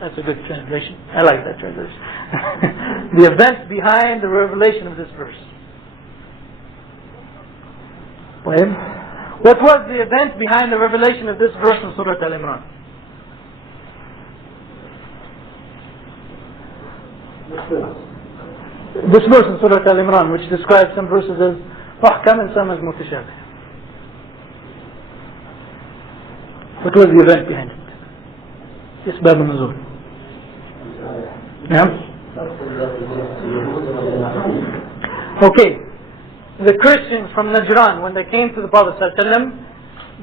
that's a good translation. I like that translation. The event behind the revelation of this verse. What was the event behind the revelation of this verse in Surah Al-Imran? This verse in Surah Al-Imran, which describes some verses as Ahkam and some as Mutashabih. What was the event behind it? Asbab al-Nuzul. Yeah? Okay. The Christians from Najran, when they came to the Prophet ﷺ,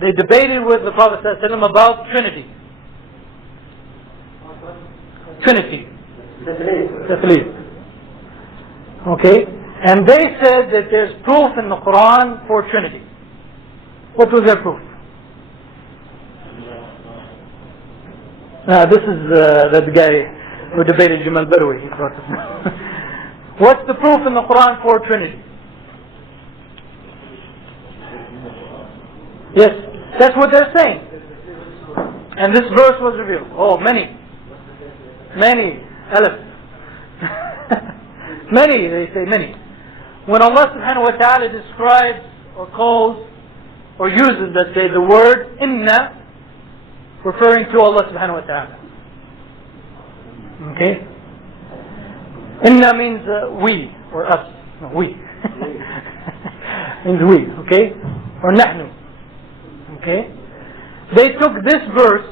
they debated with the Prophet ﷺ about Trinity. Trinity. Tafleed. Okay. And they said that there's proof in the Qur'an for Trinity. What was their proof? This is that guy who debated Jamal Badawi. He brought this. What's the proof in the Qur'an for Trinity? Yes, that's what they're saying. And this verse was revealed. Oh, many. Alif. Many, they say many. When Allah subhanahu wa ta'ala describes or calls or uses, let's say, the word inna, referring to Allah subhanahu wa ta'ala. Okay? Inna means we, or us. No, we. Means we, okay? Or nahnu. Okay? They took this verse,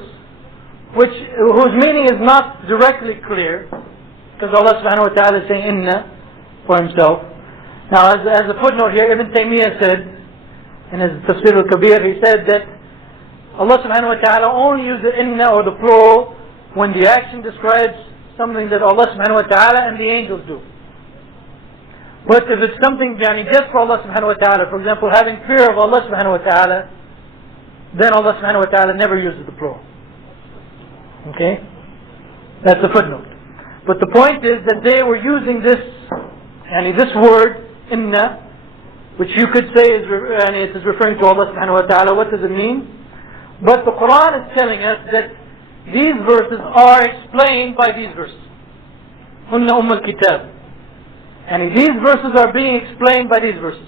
whose meaning is not directly clear, because Allah subhanahu wa ta'ala is saying inna for himself. Now as a footnote here, Ibn Taymiyyah said in his Tafsir al-Kabir, he said that Allah subhanahu wa ta'ala only uses inna or the plural when the action describes something that Allah subhanahu wa ta'ala and the angels do. But if it's something just for Allah subhanahu wa ta'ala, for example, having fear of Allah subhanahu wa ta'ala, then Allah subhanahu wa ta'ala never uses the plural. Okay? That's the footnote. But the point is that they were using this word, inna, which you could say is, and it is referring to Allah subhanahu wa ta'ala. What does it mean? But the Qur'an is telling us that these verses are explained by these verses. Hunna al-Kitab. And these verses are being explained by these verses.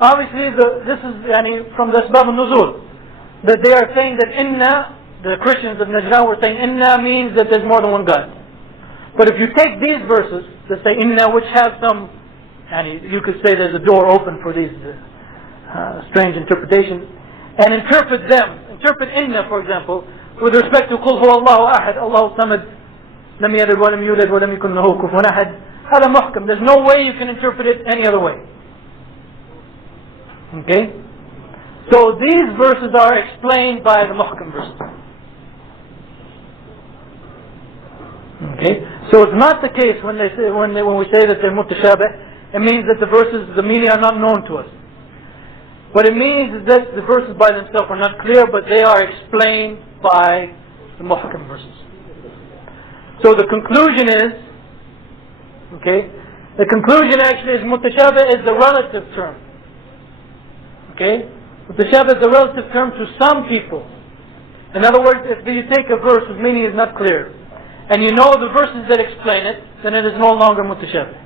Obviously, this is from the Asbab al-Nuzul. That they are saying that Inna, the Christians of Najran were saying Inna means that there's more than one God. But if you take these verses that say Inna, which have some, you could say there's a door open for these strange interpretations, and interpret them. Interpret Inna, for example, with respect to Qul huwa Allahu ahad, Allahu samad, lam yalid wa lam yulad wa lam yakun lahu kufuwan ahad. Hada muhkam. There's no way you can interpret it any other way. Okay? So these verses are explained by the muhkam verses. Okay? So it's not the case when we say that they're mutashabih, it means that the verses, the meaning are not known to us. What it means is that the verses by themselves are not clear, but they are explained by the muhkam verses. So the conclusion is, okay, the conclusion actually is mutashabih is the relative term. Okay? Mutashabih is the relative term to some people. In other words, if you take a verse whose meaning is not clear, and you know the verses that explain it, then it is no longer mutashabih.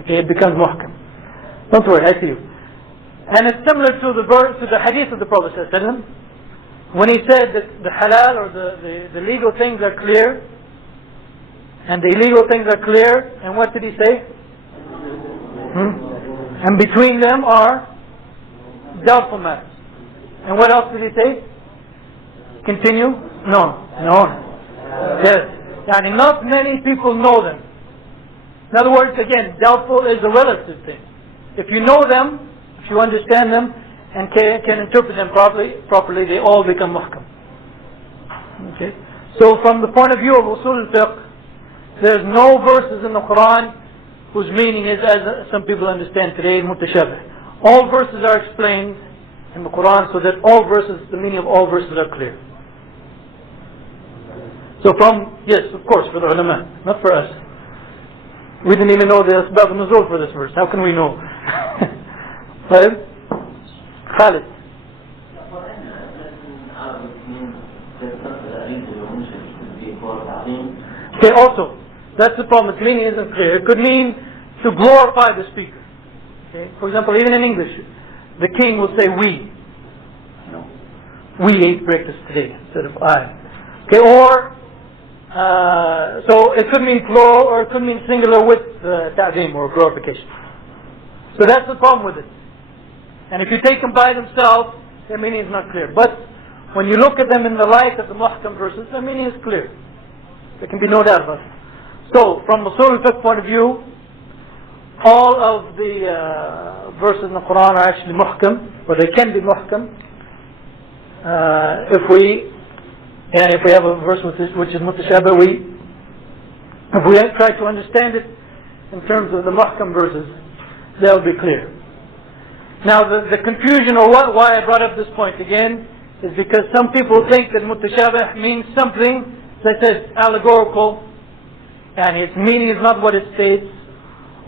Okay, it becomes muhkam. Don't worry, I see you. And it's similar to the verse, to the hadith of the Prophet ﷺ, when he said that the halal or the legal things are clear, and the illegal things are clear, and what did he say? And between them are doubtful matters. And what else did he say? Continue? No. Yes. Yani not many people know them. In other words, again, doubtful is a relative thing. If you know them, if you understand them, and can interpret them properly, they all become muhkam. Okay? So from the point of view of usul al-fiqh, there's no verses in the Qur'an whose meaning is, as some people understand today, mutashabih. All verses are explained in the Qur'an so that all verses, the meaning of all verses are clear. So yes, of course, for the ulama, not for us. We didn't even know the asbab al-nuzul for this verse. How can we know? Right? Khalid. Okay, also, that's the problem. Its meaning isn't clear. It could mean to glorify the speaker. Okay? For example, even in English, the king will say we. We ate breakfast today instead of I. Okay, or so it could mean plural or it could mean singular with ta'zim or glorification. So that's the problem with it. And if you take them by themselves, their meaning is not clear. But when you look at them in the light of the muhkam verses, their meaning is clear. There can be no doubt about it. So, from usul al-fiqh point of view, all of the verses in the Quran are actually muhkam, or they can be muhkam. If we have a verse which is mutashabih, if we try to understand it in terms of the muhkam verses, they'll be clear. Now the confusion, or why I brought up this point again, is because some people think that mutashabih means something that is allegorical, and its meaning is not what it states,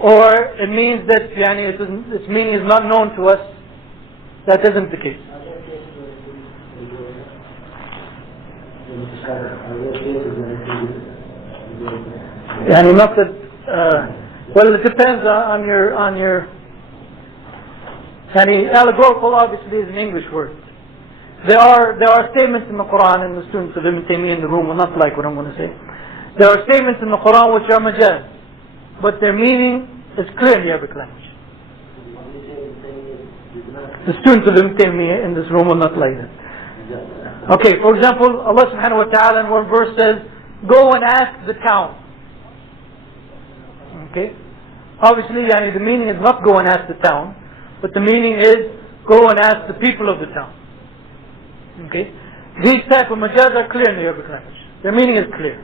or it means that its meaning is not known to us. That isn't the case. And not that. Well, it depends on your. And allegorical obviously is an English word. There are statements in the Quran, and the students of Ibn Taymiyyah in the room will not like what I'm going to say. There are statements in the Quran which are majaz, but their meaning is clear in the Arabic language. The students of Ibn Taymiyyah in this room will not like that. Okay, for example, Allah subhanahu wa ta'ala in one verse says, go and ask the town. Okay? Obviously, the meaning is not go and ask the town, but the meaning is go and ask the people of the town. Okay? These type of majaz are clear in the Arabic language. Their meaning is clear.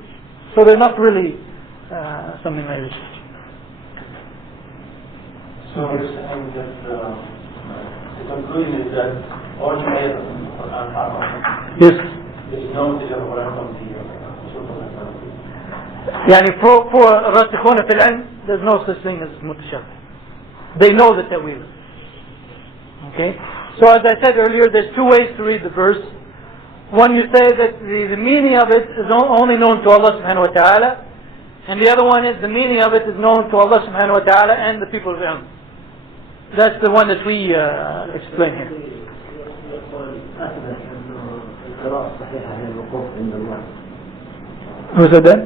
So they're not really something like this. So you're saying that the conclusion is that all ayahs in the Quran are yes. There's no Quran from the for راسخون في العلم, there's no such thing as mutashabih. they know the ta'wil. Okay? So as I said earlier, there's two ways to read the verse. One, you say that the meaning of it is only known to Allah subhanahu wa ta'ala, and the other one is the meaning of it is known to Allah subhanahu wa ta'ala and the people of ilm. That's the one that we explain here. Who said that?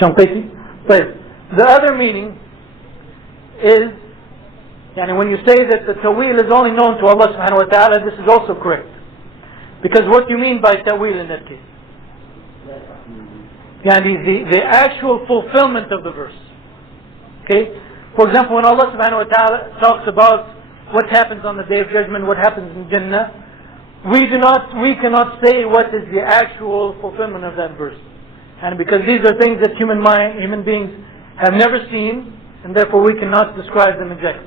Shanqiti? The other meaning is, when you say that the ta'wil is only known to Allah subhanahu wa ta'ala, this is also correct. Because what you mean by ta'wil in that case? The actual fulfillment of the verse. Okay? For example, when Allah subhanahu wa ta'ala talks about what happens on the Day of Judgment, what happens in Jannah, we cannot say what is the actual fulfillment of that verse. And because these are things that human beings have never seen, and therefore we cannot describe them exactly.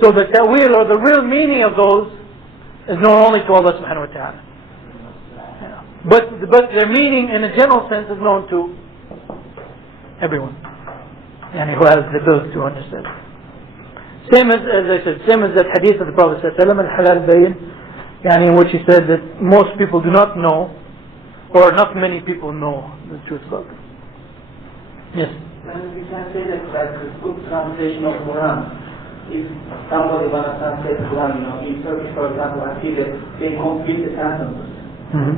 So the ta'wil, or the real meaning of those, is known only to Allah subhanahu wa ta'ala. But their meaning in a general sense is known to everyone, who has the ability to understand. Same as I said, same as that hadith of the Prophet al-halal bayin, in which he said that most people do not know, or not many people know the truth about it. Yes? And we can say that that's a good translation of Quran. If somebody wants to translate Quran, in Turkish, for example, I see that they complete the sentences.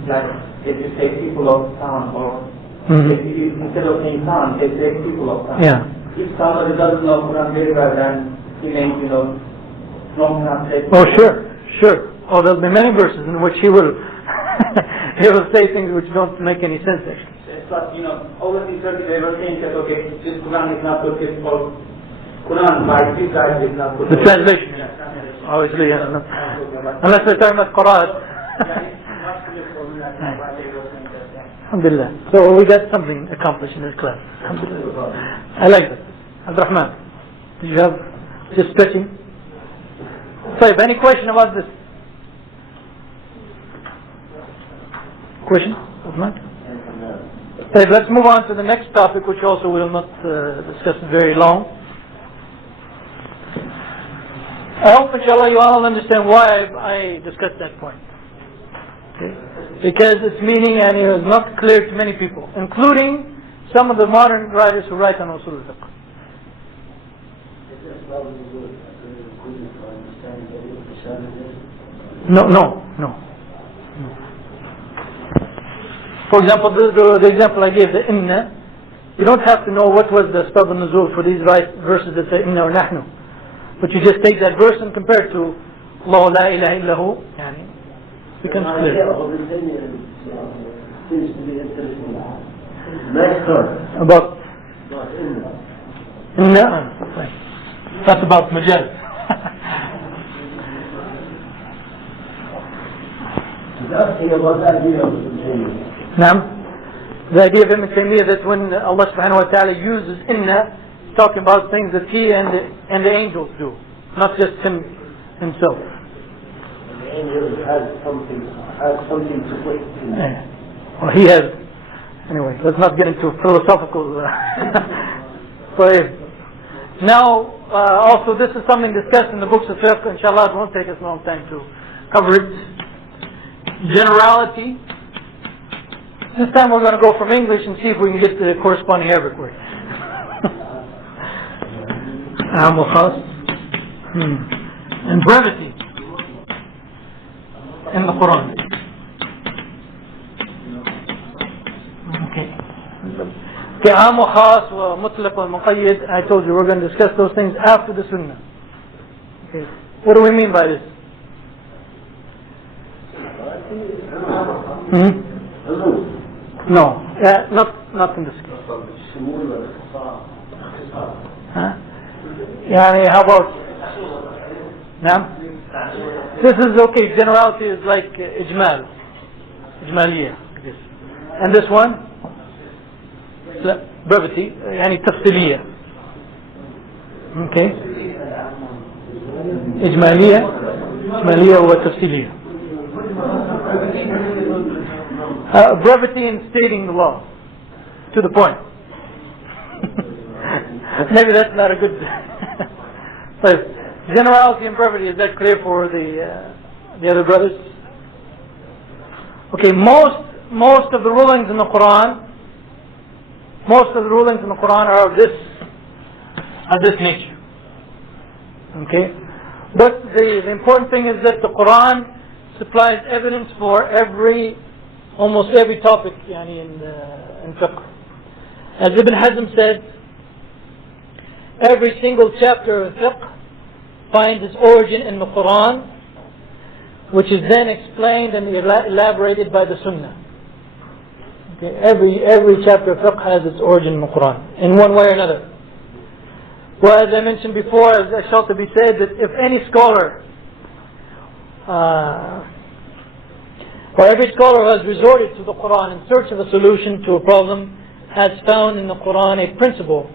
Like if you say people of town, or instead of saying town, they say people of town. Yeah. If somebody doesn't know Quran very well, then he may, wrong translate. Oh, sure. Oh, there'll be many verses in which he will say things which don't make any sense actually. But always in Turkey they were saying that this Quran is not good, or Quran by this guy is not good. The translation, obviously, unless we're talking about Qur'an. Alhamdulillah. So we got something accomplished in this class. Alhamdulillah. I like that. Abdurrahman, did you have just stretching? So, any question about this? Question? Okay, let's move on to the next topic, which also we will not discuss very long. I hope, inshallah, you all understand why I discussed that point. Okay? Because its meaning and it is not clear to many people, including some of the modern writers who write on usul al-fiqh. No. For example, the example I gave, the inna, you don't have to know what was the sabab al-nuzul for these verses that say inna or nahnu. But you just take that verse and compare it to Allah la ilaha illahu, it becomes clear. About inna, that's about majaz. The idea of Ibn Taymiyyah that when Allah subhanahu wa ta'ala uses inna, talking about things that he and the angels do, not just him himself. The angel has something to put in. Well, he has. Anyway, let's not get into philosophical. Now, also this is something discussed in the books of fiqh. Inshallah, it won't take us a long time to cover it. Generality. This time we're going to go from English and see if we can get the corresponding Arabic word. And brevity in the Quran. Okay, عام وخاص ومطلق ومقيد. I told you we're going to discuss those things after the Sunnah. Okay, what do we mean by this? No, not in this case. How about? This is okay. Generality is like ijmaliyah. And this one, brevity, tafsiliyah. Okay. ijmaliyah wa tafsiliyah. Brevity in stating the law to the point. Maybe that's not a good. But generality and brevity, is that clear for the other brothers? Okay, most of the rulings in the Qur'an, are of this nature. Okay, but the important thing is that the Qur'an supplies evidence for almost every topic, in fiqh. As Ibn Hazm said, every single chapter of fiqh finds its origin in the Qur'an, which is then explained and elaborated by the Sunnah. Okay, every chapter of fiqh has its origin in the Qur'an, in one way or another. Well, as I mentioned before, as Shatibi said, that if any scholar, or every scholar who has resorted to the Qur'an in search of a solution to a problem, has found in the Qur'an a principle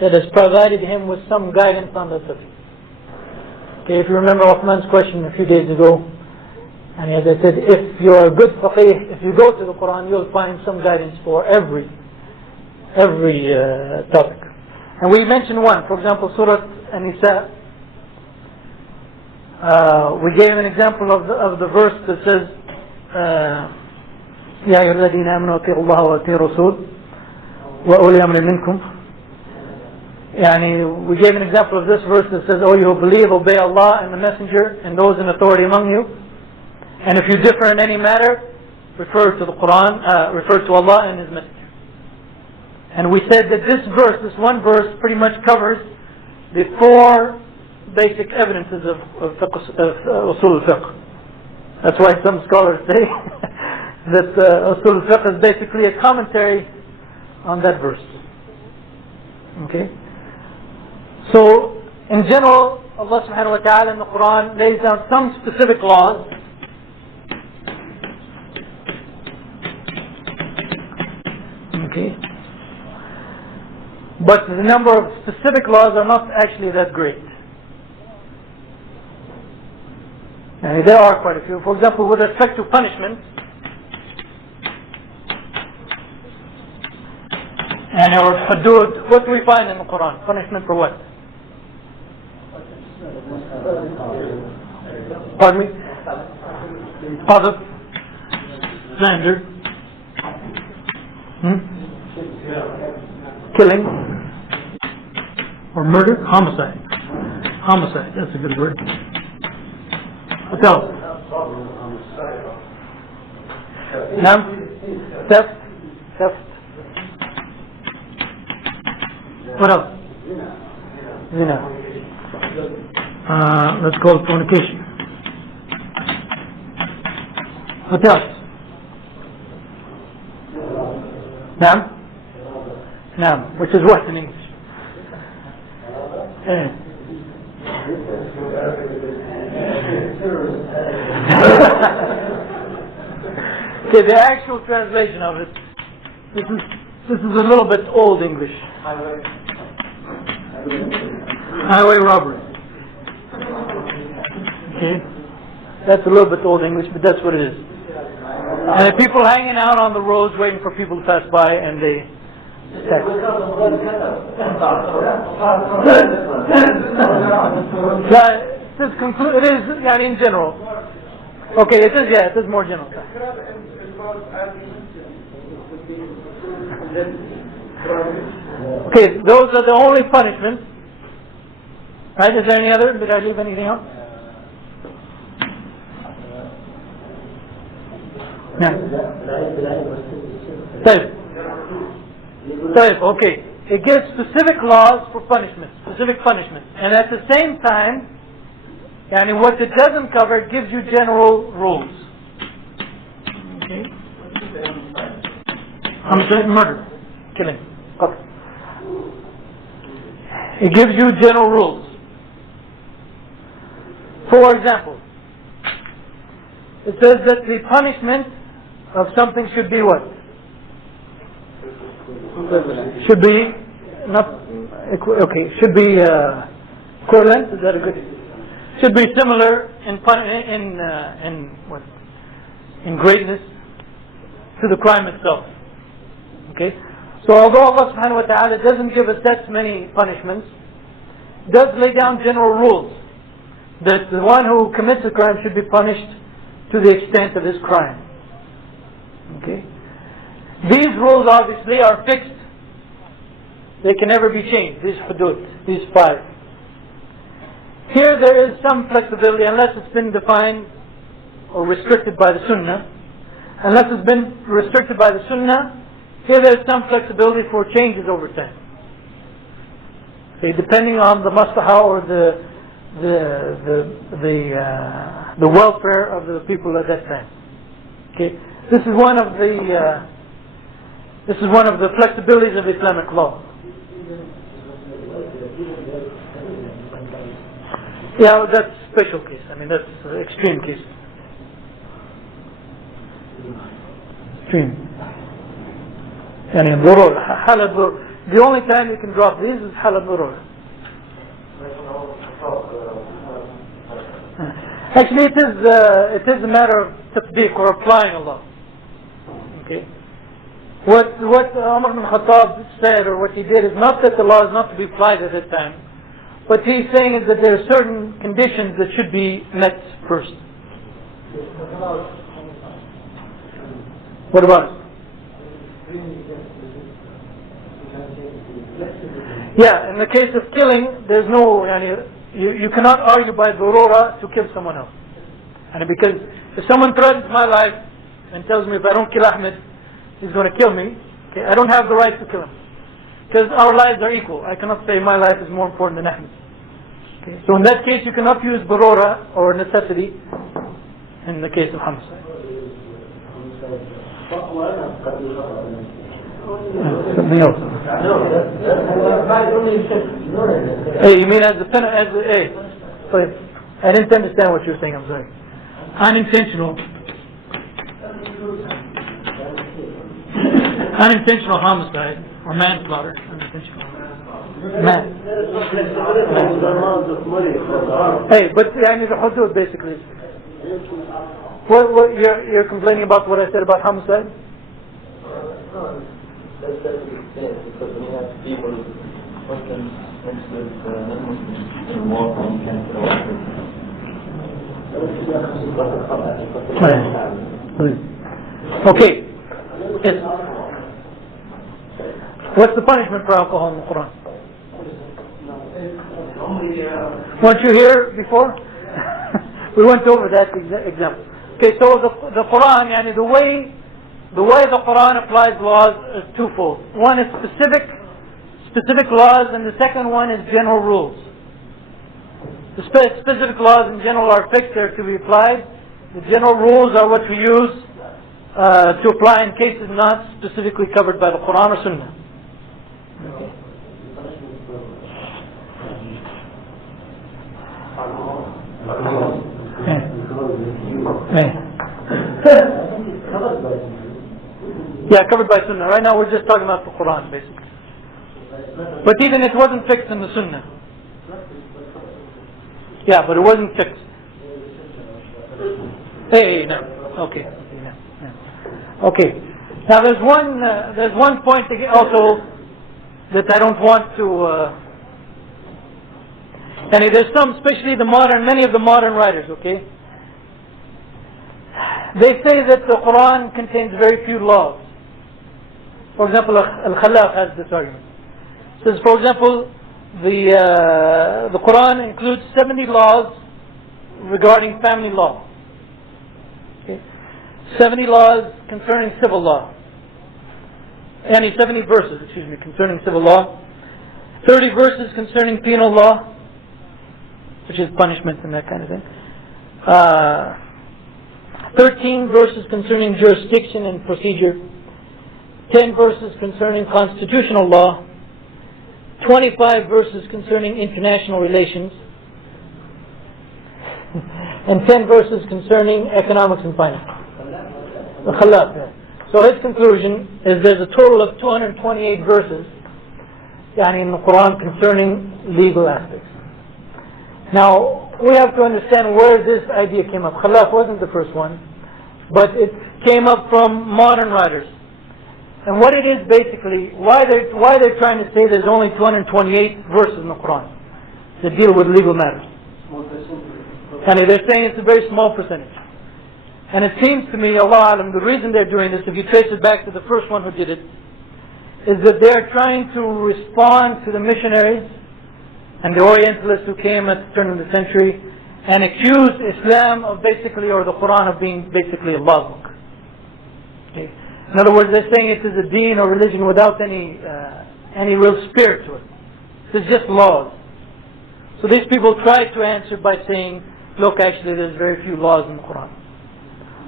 that has provided him with some guidance on the subject. Okay, if you remember Uthman's question a few days ago, and as I said, if you're a good faqih, if you go to the Qur'an, you'll find some guidance for every topic. And we mentioned one, for example, Surah An-Nisa. We gave an example of the verse that says, يا أيها الذين آمنوا أطيعوا الله وأطيعوا الرسول وأولي الأمر منكم. We gave an example of this verse that says, "Oh, you who believe, obey Allah and the Messenger and those in authority among you. And if you differ in any matter, refer to the Quran, refer to Allah and His Messenger." And we said that this one verse, pretty much covers the four basic evidences of usul al-fiqh. That's why some scholars say that usul al-fiqh is basically a commentary on that verse. Okay? So, in general, Allah subhanahu wa ta'ala in the Quran lays down some specific laws okay, but the number of specific laws are not actually that great. There are quite a few. For example, with respect to punishment, or hudud, what do we find in the Quran? Punishment for what? Pardon me? Qadhf, slander, killing, or murder, homicide. Homicide, that's a good word. What else? Theft. What else? Zina. Let's call it fornication. What else? Naam, which is what in English? Okay, the actual translation of it. This is a little bit old English. Highway robbery. Okay, that's a little bit old English, but that's what it is. And people hanging out on the roads waiting for people to pass by, and they attack. It is in general. Okay, it is more general. Okay, those are the only punishments. Right? Is there any other? Did I leave anything out? No. Okay. It gives specific laws for punishment, specific punishment, and at the same time, what it doesn't cover, it gives you general rules. Okay. Murder, killing. Okay. It gives you general rules. For example, it says that the punishment of something should be what? Should be should be equivalent. Is that a good? Should be similar in greatness to the crime itself. Okay. So although Allah subhanahu wa ta'ala doesn't give us that many punishments, does lay down general rules that the one who commits a crime should be punished to the extent of his crime. Okay? These rules obviously are fixed. They can never be changed. These hudud, these 5. Here there is some flexibility unless it's been defined or restricted by the Sunnah. Unless it's been restricted by the Sunnah, here there is some flexibility for changes over time. Okay, depending on the maslahah or the welfare of the people at that time. Okay, this is one of the flexibilities of Islamic law. Yeah, that's special case. I mean, that's extreme case. Extreme. يعني الضرورة حالة ضرورة. The only time you can drop these is حالة ضرورة. Actually, it is a matter of tatbiq or applying a law. Okay. What Umar ibn Khattab said or what he did is not that the law is not to be applied at that time. What he's saying is that there are certain conditions that should be met first. What about it? Yeah, in the case of killing, there's no, you cannot argue by darura to kill someone else. And because if someone threatens my life and tells me if I don't kill Ahmed, he's going to kill me, okay, I don't have the right to kill him. Because our lives are equal. I cannot say my life is more important than Ahmed. Okay, so in that case you cannot use darura or necessity in the case of homicide. Something else. Hey, you mean as a hey? Sorry, I didn't understand what you were saying. I'm sorry. Unintentional homicide or manslaughter. Hey, but I need a hudud basically. What you're complaining about what I said about homicide? That's because we have people, Muslims mixed with non-Muslims in war and cancer. Okay. Yes. What's the punishment for alcohol in the Qur'an? Weren't you here before? We went over that example. Okay, so the Qur'an, yani the way the Qur'an applies laws is twofold. One is specific laws, and the second one is general rules. The specific laws in general are fixed, they're to be applied. The general rules are what we use to apply in cases not specifically covered by the Qur'an or Sunnah. Okay. Yeah, covered by Sunnah. Right now we're just talking about the Qur'an basically. But even it wasn't fixed in the Sunnah. Yeah, but it wasn't fixed. Hey, no. Okay. Yeah. Okay. Now there's one point also that I don't want to. And there's some, especially many of the modern writers. Okay. They say that the Quran contains very few laws. For example, Al-Khalaf has this argument. It says, for example, the Quran includes 70 laws regarding family law. Okay. 70 laws concerning civil law. 70 verses, concerning civil law. 30 verses concerning penal law, which is punishment and that kind of thing. 13 verses concerning jurisdiction and procedure. 10 verses concerning constitutional law. 25 verses concerning international relations. And 10 verses concerning economics and finance. The Khalaf, yeah. So his conclusion is there's a total of 228 verses in the Quran concerning legal aspects. Now, we have to understand where this idea came up. Khalaf wasn't the first one, but it came up from modern writers. And what it is basically, why they're trying to say there's only 228 verses in the Qur'an that deal with legal matters. And they're saying it's a very small percentage. And it seems to me, Allah Alam, the reason they're doing this, if you trace it back to the first one who did it, is that they're trying to respond to the missionaries and the Orientalists who came at the turn of the century and accused Islam of basically, or the Qur'an of being basically a law book. Okay. In other words, they're saying it is a deen or religion without any real spirit to it. It's just laws. So these people try to answer by saying, look, actually there's very few laws in the Qur'an.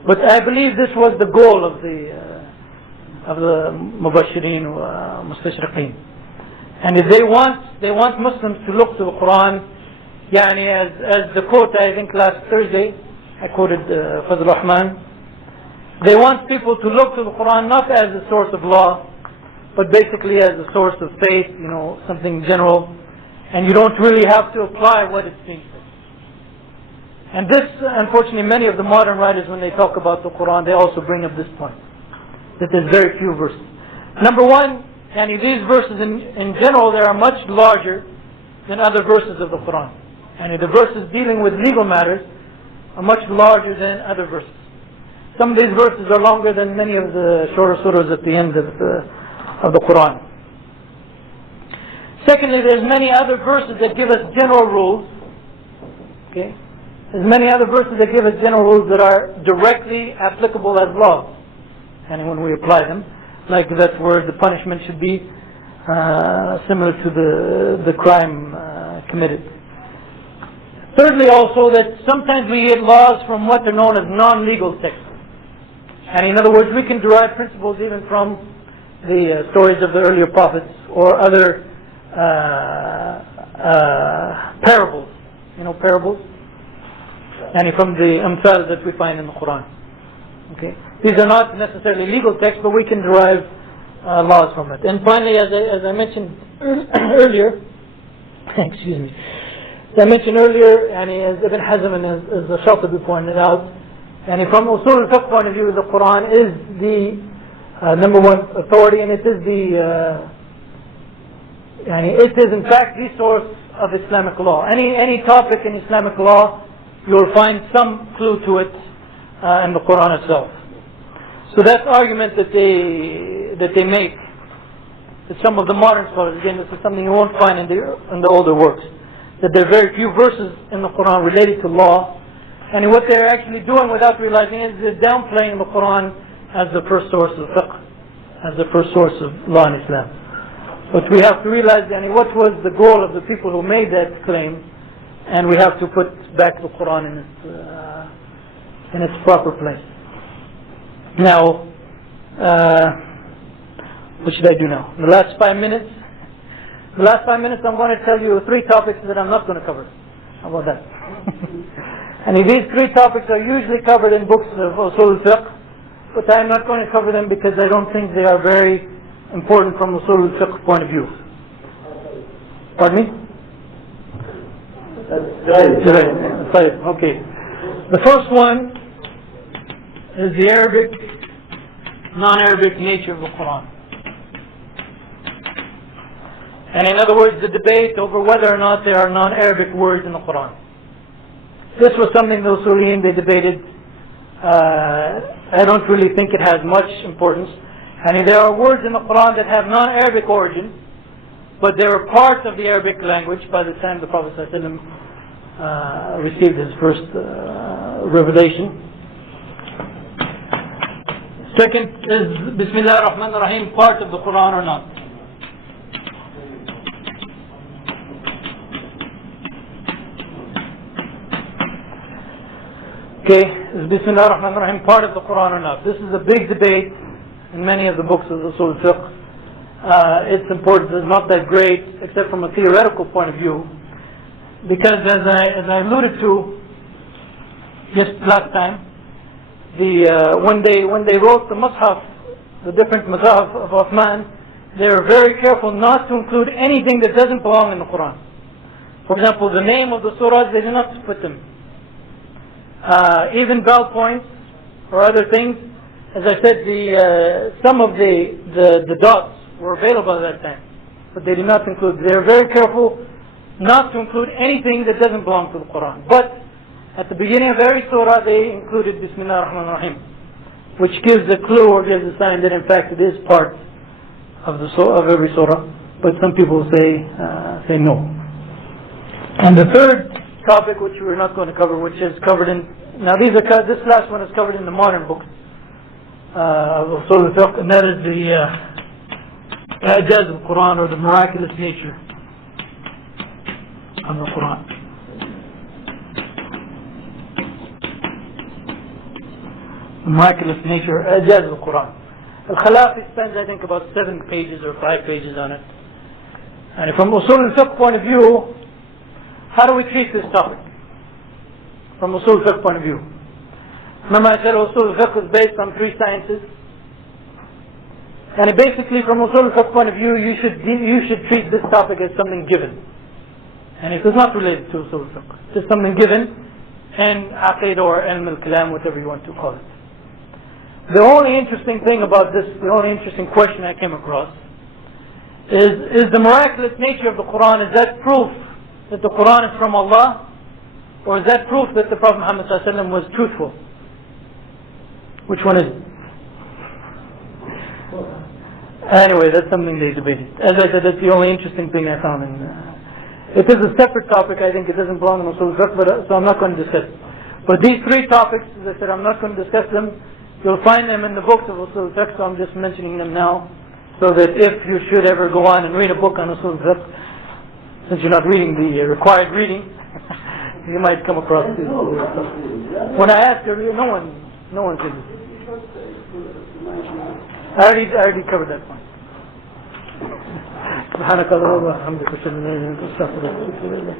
But I believe this was the goal of the Mubashirin or Mustashriqeen. And if they want Muslims to look to the Qur'an, as the quote I think last Thursday, I quoted Fazl Rahman, they want people to look to the Qur'an not as a source of law, but basically as a source of faith, something general, and you don't really have to apply what it's saying. And this, unfortunately, many of the modern writers, when they talk about the Qur'an, they also bring up this point, that there's very few verses. Number one, these verses in general, they are much larger than other verses of the Qur'an. And the verses dealing with legal matters are much larger than other verses. Some of these verses are longer than many of the shorter surahs at the end of the Qur'an. Secondly, there's many other verses that give us general rules. Okay? There's many other verses that give us general rules that are directly applicable as laws. And when we apply them, like that where the punishment should be similar to the crime committed. Thirdly, also, that sometimes we get laws from what are known as non-legal texts. And in other words, we can derive principles even from the stories of the earlier prophets or other parables. Parables? And from the amthal that we find in the Qur'an. Okay? These are not necessarily legal texts, but we can derive laws from it. And finally, as I mentioned earlier, excuse me, as I mentioned earlier, and as Ibn Hazm and as the Shatibi pointed out, and from Usul al-Fiqh point of view, the Qur'an is the number one authority, and it is in fact the source of Islamic law. Any topic in Islamic law, you'll find some clue to it in the Qur'an itself. So that argument that they make, that some of the modern scholars, again, this is something you won't find in the older works, that there are very few verses in the Qur'an related to law, and what they're actually doing without realizing is they're downplaying the Qur'an as the first source of fiqh, as the first source of law in Islam. But we have to realize what was the goal of the people who made that claim, and we have to put back the Qur'an in its proper place. Now, what should I do now? The last 5 minutes I'm going to tell you 3 topics that I'm not going to cover. How about that? And these 3 topics are usually covered in books of Usul al-Fiqh, but I'm not going to cover them because I don't think they are very important from Usul al-Fiqh point of view. Pardon me? Okay. The first one is the Arabic, non-Arabic nature of the Qur'an. And in other words, the debate over whether or not there are non-Arabic words in the Qur'an. This was something the Usuliyin, they debated. I don't really think it has much importance. And there are words in the Qur'an that have non-Arabic origin, but they were part of the Arabic language by the time the Prophet ﷺ received his first revelation. Second, is Bismillah ar-Rahman ar-Rahim part of the Qur'an or not? Okay, is Bismillah ar-Rahman ar-Rahim part of the Qur'an or not? This is a big debate in many of the books of the Usul al-Fiqh. Its importance is not that great, except from a theoretical point of view, because as I alluded to just last time, when they wrote the Mus'haf, the different Mazhab of Uthman, they were very careful not to include anything that doesn't belong in the Qur'an. For example, the name of the surahs, they did not put them. Even vowel points or other things, as I said, some of the dots were available at that time, but they did not include. They are very careful not to include anything that doesn't belong to the Quran. But at the beginning of every surah, they included Bismillah ar-Rahman ar-Rahim, which gives a clue or gives a sign that in fact it is part of every surah. But some people say no. And the third topic, which we're not going to cover, which is covered in this last one is covered in the modern books of Usul al-Fiqh, and that is the Ijaz of the Quran, or the miraculous nature of the Quran. The miraculous nature, Ijaz of the Quran. Al-Khalafi spends, I think, about 7 pages or 5 pages on it. And from Usul al-Fiqh point of view, how do we treat this topic? From Usul al-Fiqh point of view. Remember I said Usul al-Fiqh is based on 3 sciences. And basically from Usul al-Fiqh point of view, you should treat this topic as something given. And it is not related to Usul al-Fiqh. It's just something given, and Aqid or Ilm al-Kalam, whatever you want to call it. The only interesting thing about this, the only interesting question I came across is the miraculous nature of the Quran, is that proof that the Quran is from Allah, or is that proof that the Prophet Muhammad ﷺ was truthful? Which one is it? Anyway, that's something they debated. As I said, that's the only interesting thing I found. It is a separate topic. I think it doesn't belong in Usul al-Fiqh, so I'm not going to discuss it. But these 3 topics, as I said, I'm not going to discuss them. You'll find them in the books of Usul al-Fiqh, so I'm just mentioning them now, so that if you should ever go on and read a book on Usul al-Fiqh, since you're not reading the required reading, you might come across this. When I asked her, no one said this. I already covered that point. سبحانك اللهم وبحمدك اشهد ان لا اله الا انت استغفرك واتوب اليك.